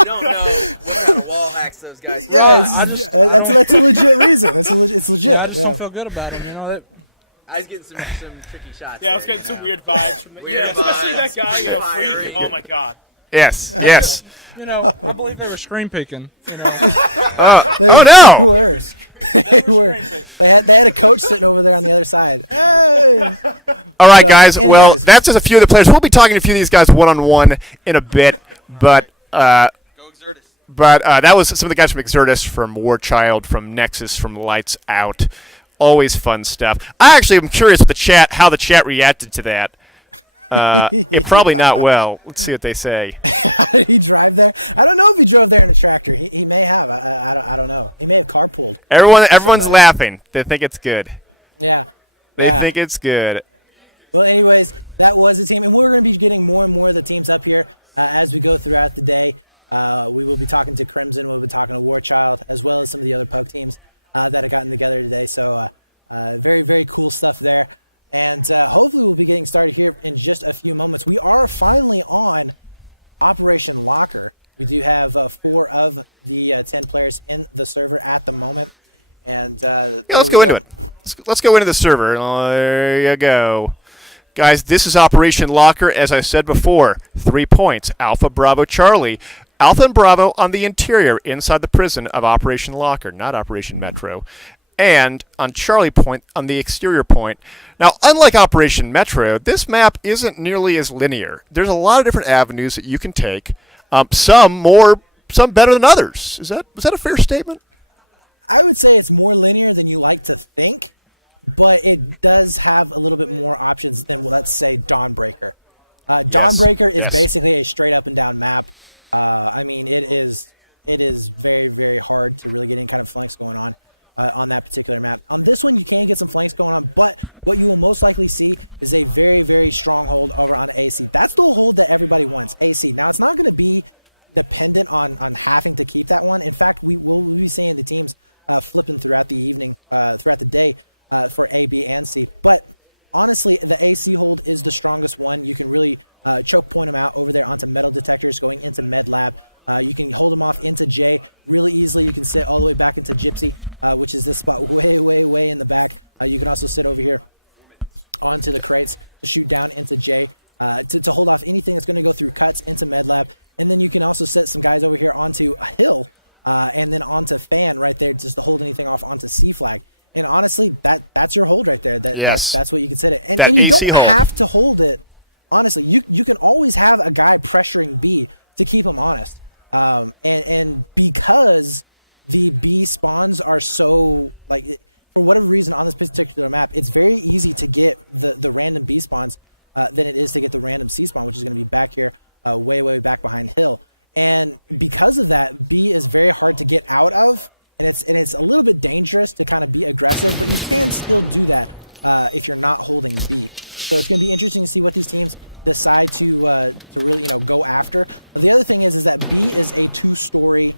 don't know what kind of wall hacks those guys. Yeah, run. that's a legit reason. It's legit. I just Yeah. don't feel good about it. You know that. I was getting some tricky shots. Yeah, I was getting some weird vibes from especially that guy, Freak. Oh my God. Yes. You know, I believe they were screen picking. You know. Oh, They no. were. They were. They had a coach sitting over there on the other side. Hey. All right, So, guys. Well, anyways. that's just a few of the players. We'll be talking to a few of these guys one-on-one in a bit, but Go Exertus. that was some of the guys from Exertus, from Warchild, from Nexus, from Lights Out. Always fun stuff. I actually am curious with the chat how the chat reacted to that. Probably not well. Let's see what they say. Did he drive there? I don't know if he drove there in a tractor. He may have. I don't know. He may have carpooled. Everyone's somebody. laughing. They think it's good. Yeah. They think it's good. Well, anyways, that was the team, and we're going to be getting more and more of the teams up here as we go throughout the day. We will be talking to Crimson. We'll be talking to Warchild, as well as some of the other Pug teams that have gotten together today. So very, very cool stuff there. And hopefully we'll be getting started here in just a few moments. We are finally on Operation Locker. We do have 4 of the 10 players in the server at the moment. And Let's go into it. Let's go into the server. There you go. Guys, this is Operation Locker. As I said before, 3 points. Alpha, Bravo, Charlie. Alpha and Bravo on the interior inside the prison of Operation Locker, not Operation Metro. And on Charlie Point, on the exterior point. Now, unlike Operation Metro, this map isn't nearly as linear. There's a lot of different avenues that you can take. Some better than others. Was that a fair statement? I would say it's more linear than you like to think, but it does have a little bit more options than, let's say, Dawnbreaker. Dawnbreaker is basically a straight up and down map. I mean, it is very, very hard to really get any kind of flanks going on. on that particular map. On this one, you can get some flanks going on, but what you will most likely see is a very, very strong hold over on AC. That's the hold that everybody wants, AC. Now, it's not going to be dependent on having to keep that one. In fact, we'll be seeing the teams flipping throughout the evening, throughout the day for A, B, and C. But honestly, the AC hold is the strongest one. You can really choke point them out over there onto metal detectors going into med lab. You can hold them off into J really easily. You can sit all the way back into Gypsy, which is this spot way, way, way in the back. You can also sit over here onto the crates to shoot down into J to hold off anything that's going to go through cuts into med lab. And then you can also set some guys over here onto a hill and then onto fan right there just to hold anything off onto C flag. And honestly, that's your hold right there. That's what you can set it. And you don't have to hold it. Honestly, you can always have a guy pressuring B to keep him honest. And because the B spawns are so, like, for whatever reason on this particular map, it's very easy to get the random B spawns than it is to get the random C spawn, which is going to be back here, way, way back behind hill. And because of that, B is very hard to get out of, and it's a little bit dangerous to kind of be aggressive, but you can still do that if you're not holding B. So it's going to be interesting to see what these teams decide to really go after. But the other thing is that B is a two-story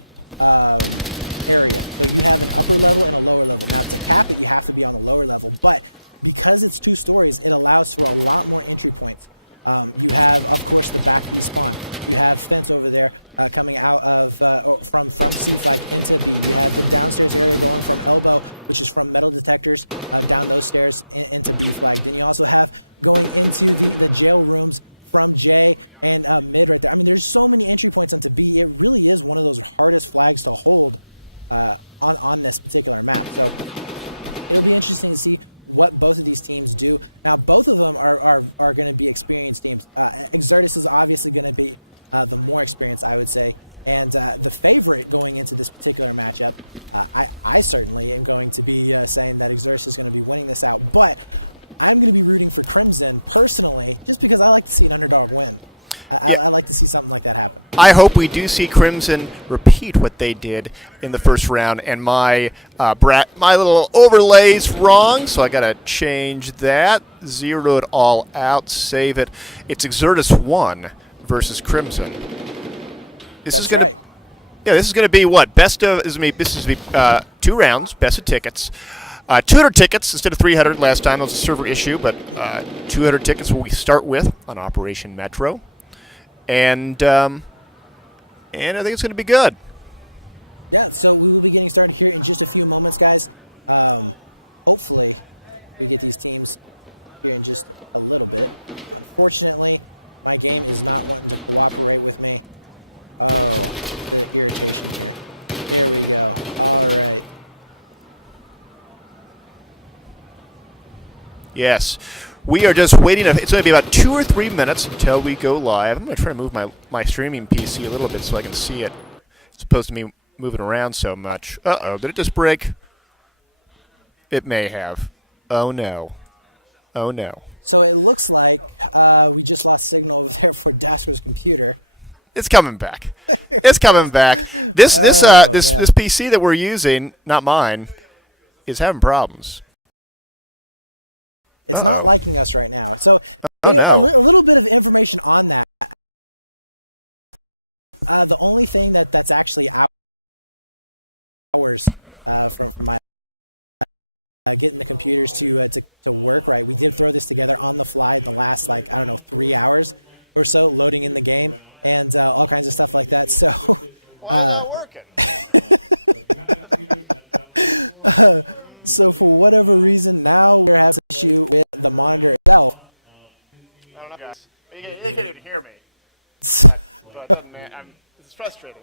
area, so you have an upper level and a lower level. Now to cap it, you have to be on the lower level, but because it's 2 stories, it allows for a lot more entry points. You have, of course, the back B spawn. You have fence over there coming out of from C flag into B. You have the downstairs area going from elbow, which is from metal detectors, down those stairs into B flag. Then you also have going into the jail rooms from J and mid right there. I mean, there's so many entry points onto B. It really is one of those hardest flags to hold on this particular map. So it'll be interesting to see what both of these teams do. Now, both of them are going to be experienced teams. Exertus is obviously going to be the more experienced, I would say. And the favorite going into this particular matchup, I certainly am going to be saying that Exertus is going to be winning this out. But I'm going to be rooting for Crimson personally, just because I like to see an underdog win. I like to see something like that happen. I hope we do see Crimson repeat what they did in the first round, and my little overlay's wrong, so I got to change that. Zero it all out, save it. It's Exertus 1 versus Crimson. That's right. Yeah, this is going to be what? This is 2 rounds, best of tickets. 200 tickets instead of 300 last time. That was a server issue, but 200 tickets will we start with on Operation Metro. And I think it's going to be good. Yeah, so we will be getting started here in just a few moments, guys. Hopefully, we get these teams here in just a little bit. Unfortunately, my game is not wanting to cooperate with me. Oh, the irritation here. There we go. All right. Yes. We are just waiting. It's going to be about 2 or 3 minutes until we go live. I'm going to try to move my streaming PC a little bit so I can see it. It's supposed to be moving around so much. Uh-oh, did it just break? It may have. Oh, no. Oh, no. So it looks like we just lost signal over there for Dasker's computer. It's coming back. It's coming back. This PC that we're using, not mine, is having problems. It's not liking us right now. So no. a little bit of information on that. The only thing that's actually hours from my getting the computers to work right. We did throw this together on the fly in the last 3 hours or so, loading in the game and all kinds of stuff like that. So so for whatever reason, now we're having an issue with the monitor itself. I don't know, guys. They can't even hear me. But man, it's frustrating.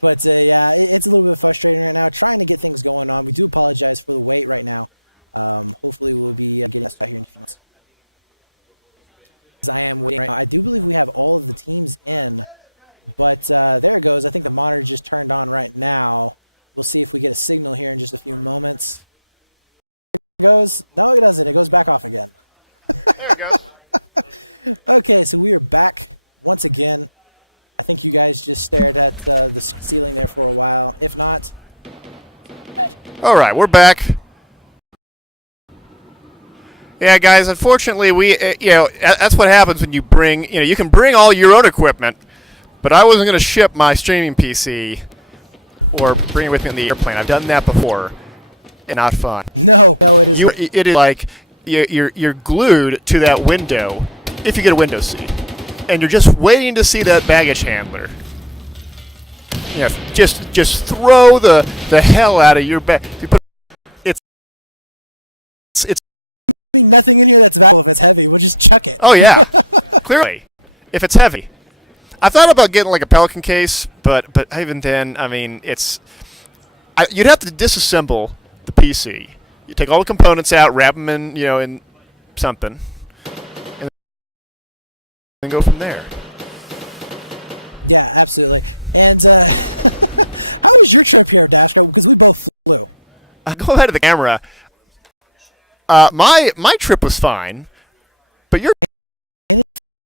But yeah, it's a little bit frustrating right now. Trying to get things going on. We do apologize for the wait right now. Hopefully, we'll be getting that here in a few months. I am waiting right now. I do believe we have all of the teams in, but there it goes. I think the monitor just turned on right now. We'll see if we get a signal here in just a few moments. It goes. No, it doesn't. It goes back off again. There it goes. Okay, so we are back once again. I think you guys just stared at the ceiling there for a while. If not, All right, we're back. Yeah, guys. Unfortunately, that's what happens when you bring. You can bring all your own equipment, but I wasn't going to ship my streaming PC or bring it with me on the airplane. I've done that before, and not fun. No, it is. It is like you're glued to that window if you get a window seat, and you're just waiting to see that baggage handler. Just throw the hell out of your bag. It's nothing in here that's valuable if it's heavy. We'll just chuck it. Oh yeah, clearly, if it's heavy. I thought about getting like a Pelican case, but even then, I mean, you'd have to disassemble the PC. You take all the components out, wrap them in, in something, and then go from there. Yeah, absolutely. And how was your trip here, Dashko? Because we both flew. Go ahead to the camera. My trip was fine, but your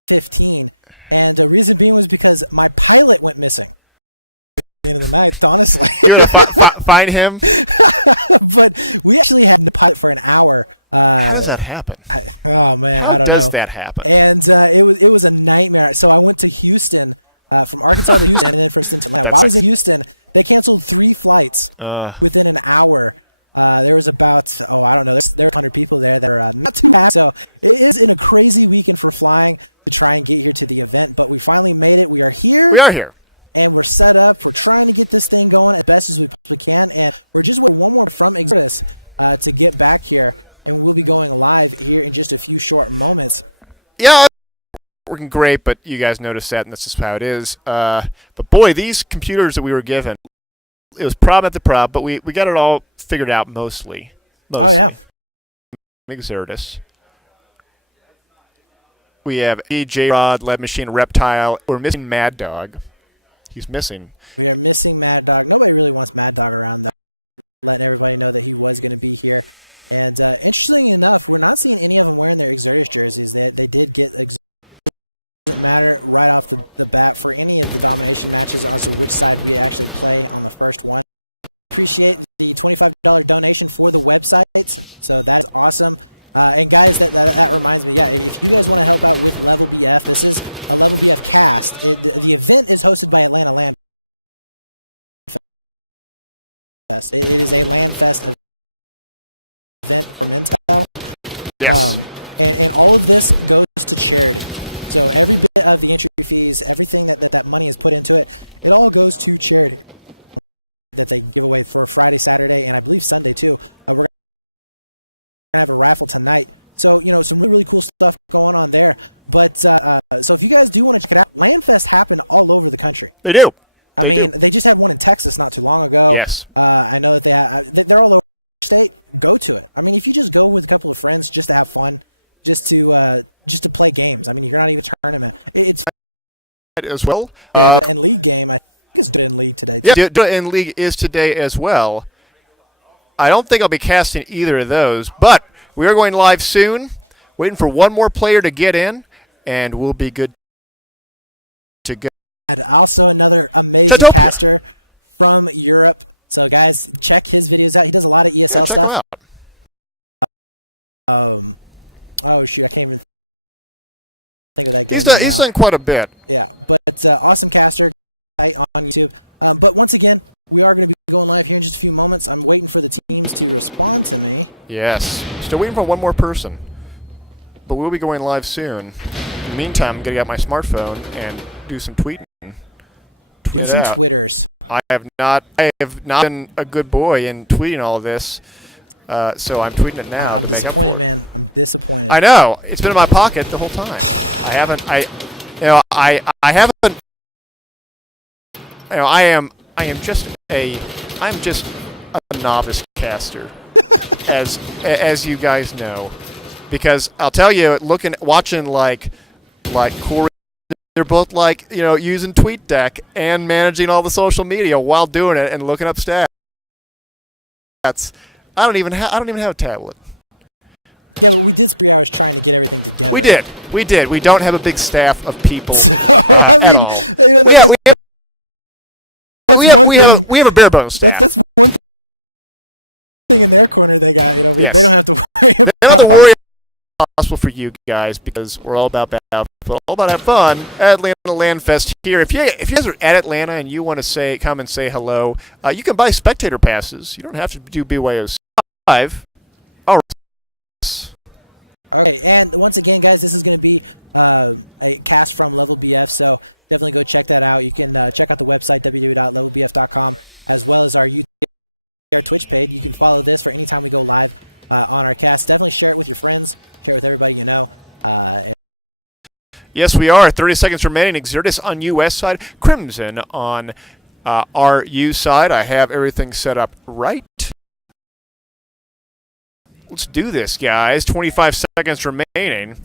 15, and the reason being was because my pilot went missing at the end of the night. Honestly, you're gonna find him. But we actually had no pilot for an hour. How does that happen? Oh man, I don't know. How does that happen? And it was a nightmare. So I went to Houston, from Arkansas to Houston, and then from Houston to Atlanta. While I was in Houston, they canceled 3 flights within an hour. There was about, I don't know, there were 100 people there that are not too bad. So it is in a crazy weekend for flying to try and get here to the event. But we finally made it. We are here. We are here. And we're set up. We're trying to get this thing going as best as we possibly can. And we're just waiting one more from Exodus to get back here. And we'll be going live here in just a few short moments. Yeah, working great, but you guys noticed that, and that's just how it is. But boy, these computers that we were given, it was problem after problem, but we got it all figured out mostly. Oh, yeah. Exertus. We have J-Rod, Lead Machine, Reptile. We're missing Mad Dog. He's missing. We are missing Mad Dog. Nobody really wants Mad Dog around, though. Letting everybody know that he was going to be here. And interestingly enough, we're not seeing any of them wearing their Exertus jerseys. They did get Exertus. Doesn't matter right off the bat for any of the domination matches as to which side we actually play on the first one. Appreciate the $25 donation for the websites, so that is awesome. And guys, that reminds me, yeah, if you guys want to help out with Level BF, this is a Level BF cast. The event is hosted by AtlantaLANFest. It is a LANFest event from Intel. Yes. And all of this goes to charity. So every bit of the entry fees, everything that money is put into it, it all goes to charity that they give away for Friday, Saturday, and I believe Sunday too. We're going to have a raffle tonight. So, some really cool stuff going on there. But so if you guys do want to check it out, LANFest happen all over the country. They do. They just had one in Texas not too long ago. Yes. I know that they're all over the state. Go to it. If you just go with a couple of friends just to have fun, just to play games. You're not even a tournament. It's as well. They have an in-league game. I think it's in league today too. Yeah, in league is today as well. I don't think I'll be casting either of those, but we are going live soon. Waiting for one more player to get in, and we'll be good to go. And also another amazing caster from Europe. So guys, check his videos out. He does a lot of ESL stuff. Oh shoot, I can't even think of that game. He's done quite a bit. Yeah, but awesome caster on YouTube. But once again, we are going to be going live here in just a few moments. I'm waiting for the teams to respond to me. Yes, still waiting for one more person. But we'll be going live soon. In the meantime, I'm going to get my smartphone and do some tweeting. Do some Twitters. I have not been a good boy in tweeting all of this. So I'm tweeting it now. I'm disappointed, man. I'm disappointed. I know. It's been in my pocket the whole time. I haven't. I'm just a novice caster, as you guys know, because I'll tell you, watching like Corey, they're both using TweetDeck and managing all the social media while doing it and looking up stats. I don't even have a tablet. Yeah, but we did 3 hours trying to get everything together. We did. We don't have a big staff of people. So, we have a bare bones staff. That's one thing thing in their corner they got. They Yes. don't have to worry about. They don't have to worry about possible for you guys because we're all about battlefield, all about having fun at AtlantaLANFest here. If you guys are at Atlanta and you want to come and say hello, you can buy spectator passes. You don't have to do BYOC live. All right. Okay, and once again, guys, this is going to be a cast from Level BF, so definitely go check that out. You can check out the website, www.levelbf.com, as well as our YouTube, our Twitch page. You can follow this for any time we go live on our cast. Definitely share it with your friends, share it with everybody you know. Yes, we are. 30 seconds remaining. Exertus on US side, Crimson on RU side. I have everything set up right. Let's do this, guys. 25 seconds remaining.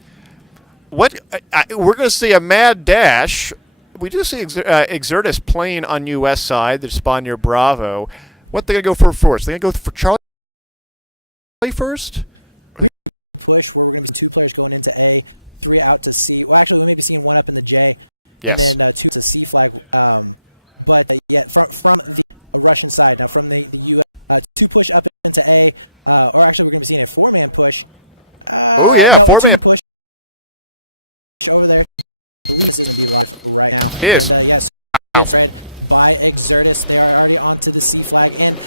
We're going to see a mad dash. We do see Exertus playing on US side. They spawn near Bravo. What they going to go for first? They going to go for Charlie first? Push where we're going to be 2 players going into A, 3 out to C. Well, actually, we may be seeing 1 up in the J, yes. and then 2 to C flag. But yeah, from the Russian side. Now, from the US, 2 push up into A, or actually, we're going to be seeing a 4-man push. Oh, yeah, no, 4-man push over there. I believe this is going to be live right now. It is. And yes, it's read by Exertus. They are already onto the C flag and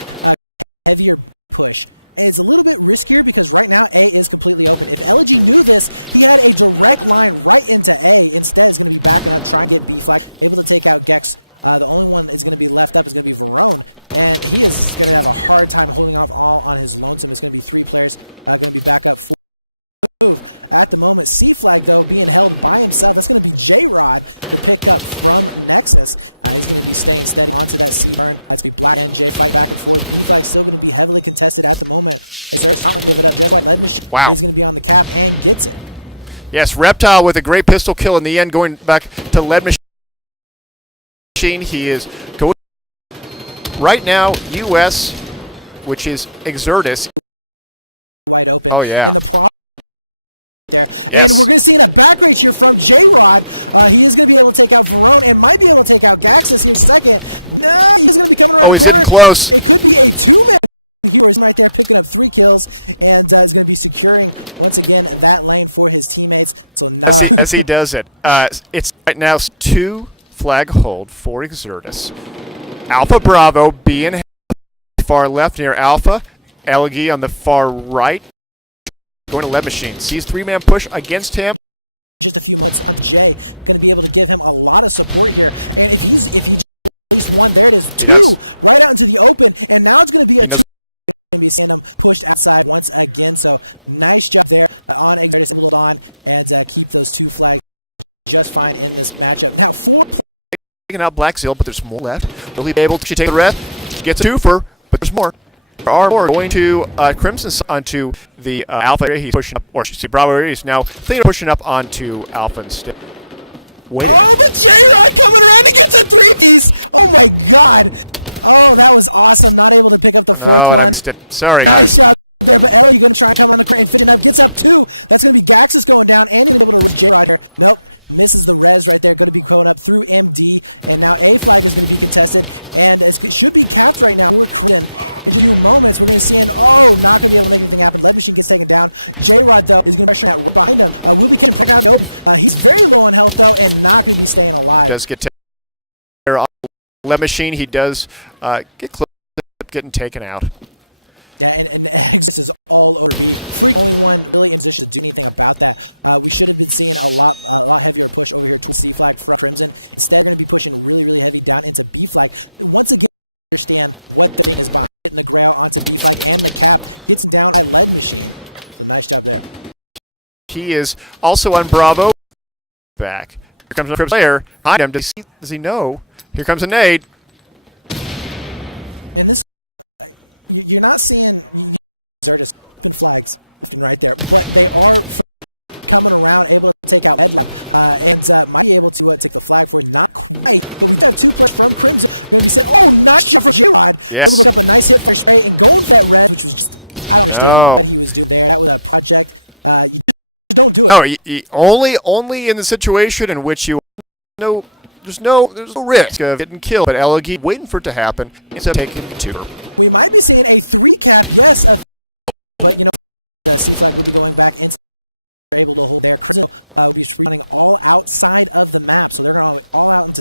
heavier push. And it's a little bit riskier because right now A is completely open. If Elegy knew this, he had a direct line right into A. Instead, he's going to be backing up, trying to get B flag, able to take out Gex. The only one that's going to be left up is going to be Verone, and he is going to have a hard time holding off all on his lonesome. It's going to be 3 players going to be back up for move at the moment. C flag though being held by himself. That's going to be J-Rod to pick up from Nexus. He's going to be staying steady onto that C burn. That's going to be Black and J fight back and forth. B flag still going to be heavily contested at the moment. Exertus not going to give it up. Just like Lead Machine is going to be on the cap and gets it. Yes, Reptile with a great pistol kill in the end, going back to Lead Machine. He is going right now. US, which is Exertus, wide open. Oh yeah. And the problem there. Yes. And we're going to see in a back rage here from J-Rod. He is going to be able to take out Verone and might be able to take out Gaxus here in a second. No, he's going to be coming around the corner. He's close. It could be a 2-man hero right there, picking up 3 kills, and is going to be securing once again that lane for his teammates. So now as he does it, it's right now 2 flag hold for Exertus. Alpha Bravo being far left near Alpha. Elegy on the far right. Going to Lead Machine. Sees 3-man push against him. just a few months on Jay, going to be able to give him a lot of support here. And if he just at least 1, there it is, 2 right out into the open, and now it's going to be a 2. Going to be seeing him pushed outside once again. So nice job there on Exertus, able to hold on and keep those 2 flags just fine in this matchup. Now 4 taking out Black Seal, but there's more left. Will he be able to take the rest? Gets a 2-fer, but there's more. There are more going to Crimson onto the Alpha area. He's pushing up, or excuse me, Bravo area. He's now pushing up onto Alpha instead. Wait. Oh, but J-Rod coming around and gets a 3-piece! Oh my god! Oh, that was awesome. Not able to pick up the 4th one. Sorry. Nice job there, but Ellie going to try and come on the corner and fit it up. Gets up 2. That's going to be Gaxus going down, and he's going to be able to reach J-Rod here. Nope. Misses the res right there. Going to be going up through MD, and now A flag is going to be contested, and it should be capped right now. We're in a few moments. We're going to see an not going to be able to make anything happen. Lead Machine gets taken down. J-Rod though is going to pressure that right behind him. Will be getting out open. He's very low on health though, and not going to be staying alive. Does get Lead Machine. He does get close to getting taken out. Yeah, and Exodus is all over B. Freak only one really in position to do anything about that. We should have been seeing a lot heavier push over here towards C flag from Crimson. Instead, they're going to be pushing really, really heavy down into B flag. Once again, understand what the thing is behind. Hitting the Grail onto B flag and the cap. Gets down by Lead Machine. So nice job there. He is also on Bravo. Back. Here comes another player. Behind him. Does he know? Here comes a nade. And this, you're not seeing Xertus open flags left and right there, but they are coming around, able to take out Headlamp, and might be able to take the flag for it. Not quite, but we do have 2 players from Crimson. Going to be saying, oh, nice job for J-Rod. Yes. Able to look up a nice hit for spray and going for that res, which was just, I don't understand what he was doing there. That was a project. You just don't do it. No, only in the situation in which you know there's no risk of getting killed. But Elegy waiting for it to happen. Ends up taking the two. We might be seeing a 3-cap, yes, but the C flag will be going back into. They're able to hold their Crimson will be running all outside of the map, so they're going to all out into.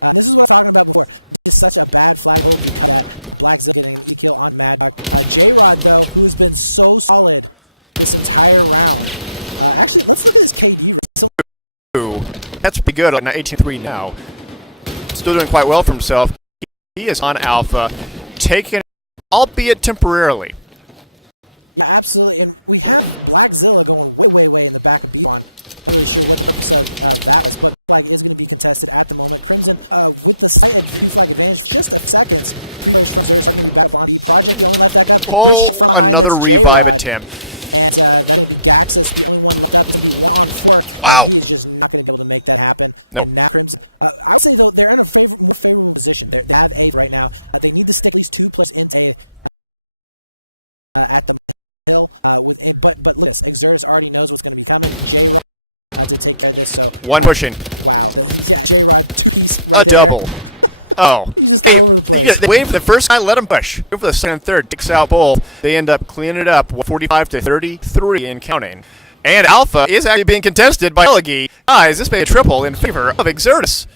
And this is what I was talking about before. This is such a bad flag hold because that Black Zilla getting an E-kill on Mad Dog. J-Rod, though, who has been so solid this entire round. Actually, let's look at this KD. That's pretty good on 18-3 now. Still doing quite well for himself. He is on Alpha, taken, albeit temporarily. Yeah, absolutely. And we have Black Zilla going way in the back of B1. Not really sure what the purpose of that was, but flag is going to be contested at the moment. Crimson with the slight 2-flag advantage, just a seconds. 3 players from Xertus are going to be back up on B. Project, the only left back up. Gets from behind, that's J-Rod. And that's going to be Gaxus, the only one left up. It's going to be 1-on-4, and he is just not going to be able to make that happen. Nope. And now Crimson, I would say, though, they're in a more favorable position. They have A right now. They need to stick at least 2 players into A at the hill. But look at this. Xertus already knows what's going to be coming. J-Rod to take care of this. So one pushing. Wow. J-Rod 2-piece right there. Double. Oh. He's just all over the place. They wait for the first guy, let him push. Go for the second and third, takes out both. They end up cleaning it up, 45-33 and counting. And Alpha is actually being contested by Elegy. Guys, this may be a triple in favor of Xertus.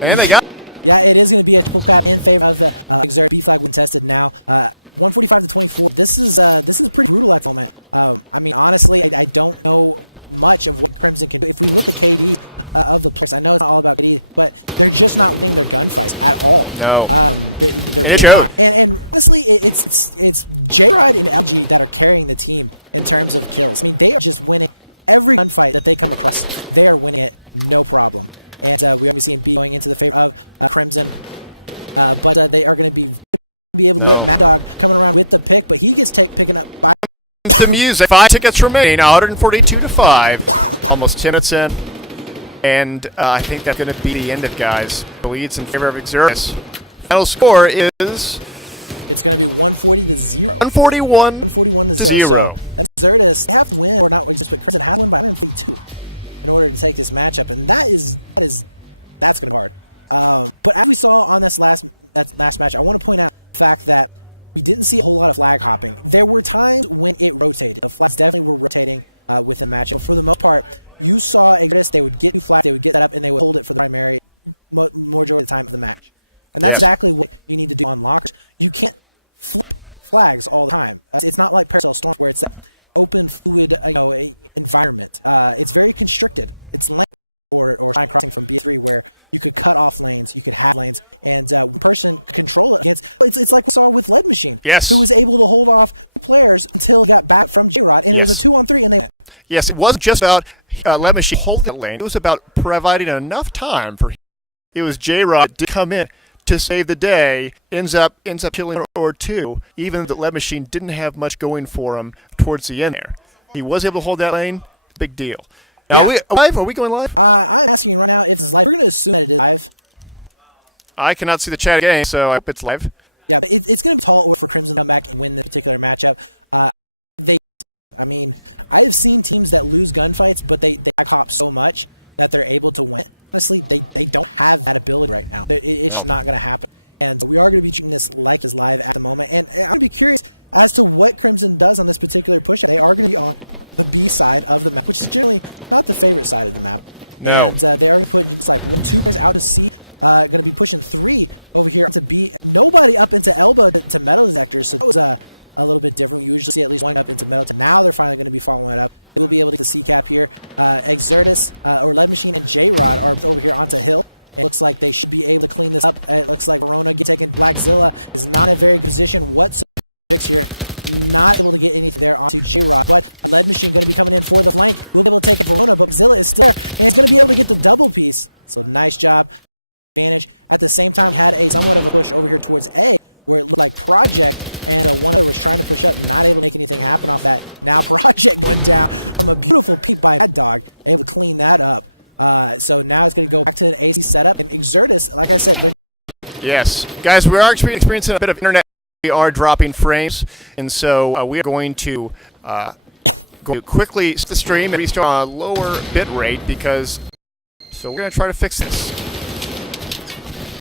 And they got... Yeah, it is going to be a triple cap in favor of the Xertus. B flag contested now. 145-24. This is pretty brutal at the moment. I mean, honestly, I don't know much of what Crimson can do. If we look at KD of the players, I know it's not all about KD, but they're just not winning their gunfights at all. No. They're really not. And honestly, it's J-Rod and LG that are carrying the team in terms of kills. I mean, they are just winning every gunfight that they come across. They are winning it, no problem. And we are going to be seeing B going into the favor of Crimson, but they are going to be able to whip Mad Dog coming around with the pick, but he gets picking up by the music. 5 tickets remain, 142-5. Almost 10 minutes in. And I think that's going to be the end of it, guys. The lead's in favor of Xertus. Final score is... It's going to be 140-0. 141-0. So that's Xertus. They have to win, or not just, but Crimson has to win by 132 in order to take this matchup, and that's going to be hard. But as we saw on this last match, I want to point out the fact that we didn't see a whole lot of flag hopping. There were times when it rotated. The flags definitely were rotating with the match. But for the most part, you saw Xertus, they would get 2 flags, they would get that up, and they would hold it for the primary majority of the time of the match. And that's exactly what you need to do on lockers. You can't flip flags all the time. It's not like Paracel Storm where it's that open, fluid environment. It's very constricted. It's lane or line crossing from B3 where you could cut off lanes, you could have lanes, and one person could control it against. It's like we saw with Lead Machine, who was able to hold off players until he got back from J-Rod, and it was a 2-on-3, and they went. Yes, it wasn't just about Lead Machine holding that lane. It was about providing enough time for him. It was J-Rod to come in to save the day, ends up killing or 2, even though Lead Machine didn't have much going for him towards the end there. He was able to hold that lane. Big deal. Now, are we live? Are we going live? I'm asking you right now if it's live. We're going to assume that it is live. I cannot see the chat again, so I hope it's live. Yeah, but it's going to be tall order for Crimson to come back and win this particular matchup. I mean, I have seen teams that lose gunfights, but they hop so much that they're able to win. Honestly, they don't have that ability right now. It's just not going to happen. And we are going to be treating this like it's live at the moment. And I'm going to be curious as to what Crimson does on this particular push. They are going to be on the B side of the map, which is generally not the favorite side of the map. No. And they are going to put just like 1-2 players out to C. Going to be pushing 3 over here into B. Nobody up into elbow to metal detectors. So that was a little bit different. We usually see at least one up into metal. Now they're finally going to be following it up. They will be able to get the C cap here. Xertus or Lead Machine and J-Rod are over here onto Hill. It looks like they should be able to clean this up. It looks like Verona taking Black Zilla is not in a very good position whatsoever here. Not able to get anything there onto J-Rod, but a Lead Machine going to be coming in for the flank. We'll be able to take it Verona, but Zilla is still there, and it's going to be able to get the double piece. So nice job. Advantage. At the same time, had a somewhat of a push over here towards A, where it looked like Project and one other was trying to push up, not able to make anything happen off that. Now Project went down from a beautiful peek by Mad Dog, able to clean that up. So now it's going to go back to an AC setup, and Xertus, like I said, they're... Yes. Guys, we are experiencing a bit of internet. We are dropping frames, and so we are going to quickly stop the stream and restart on a lower bit rate because So we're going to try to fix this.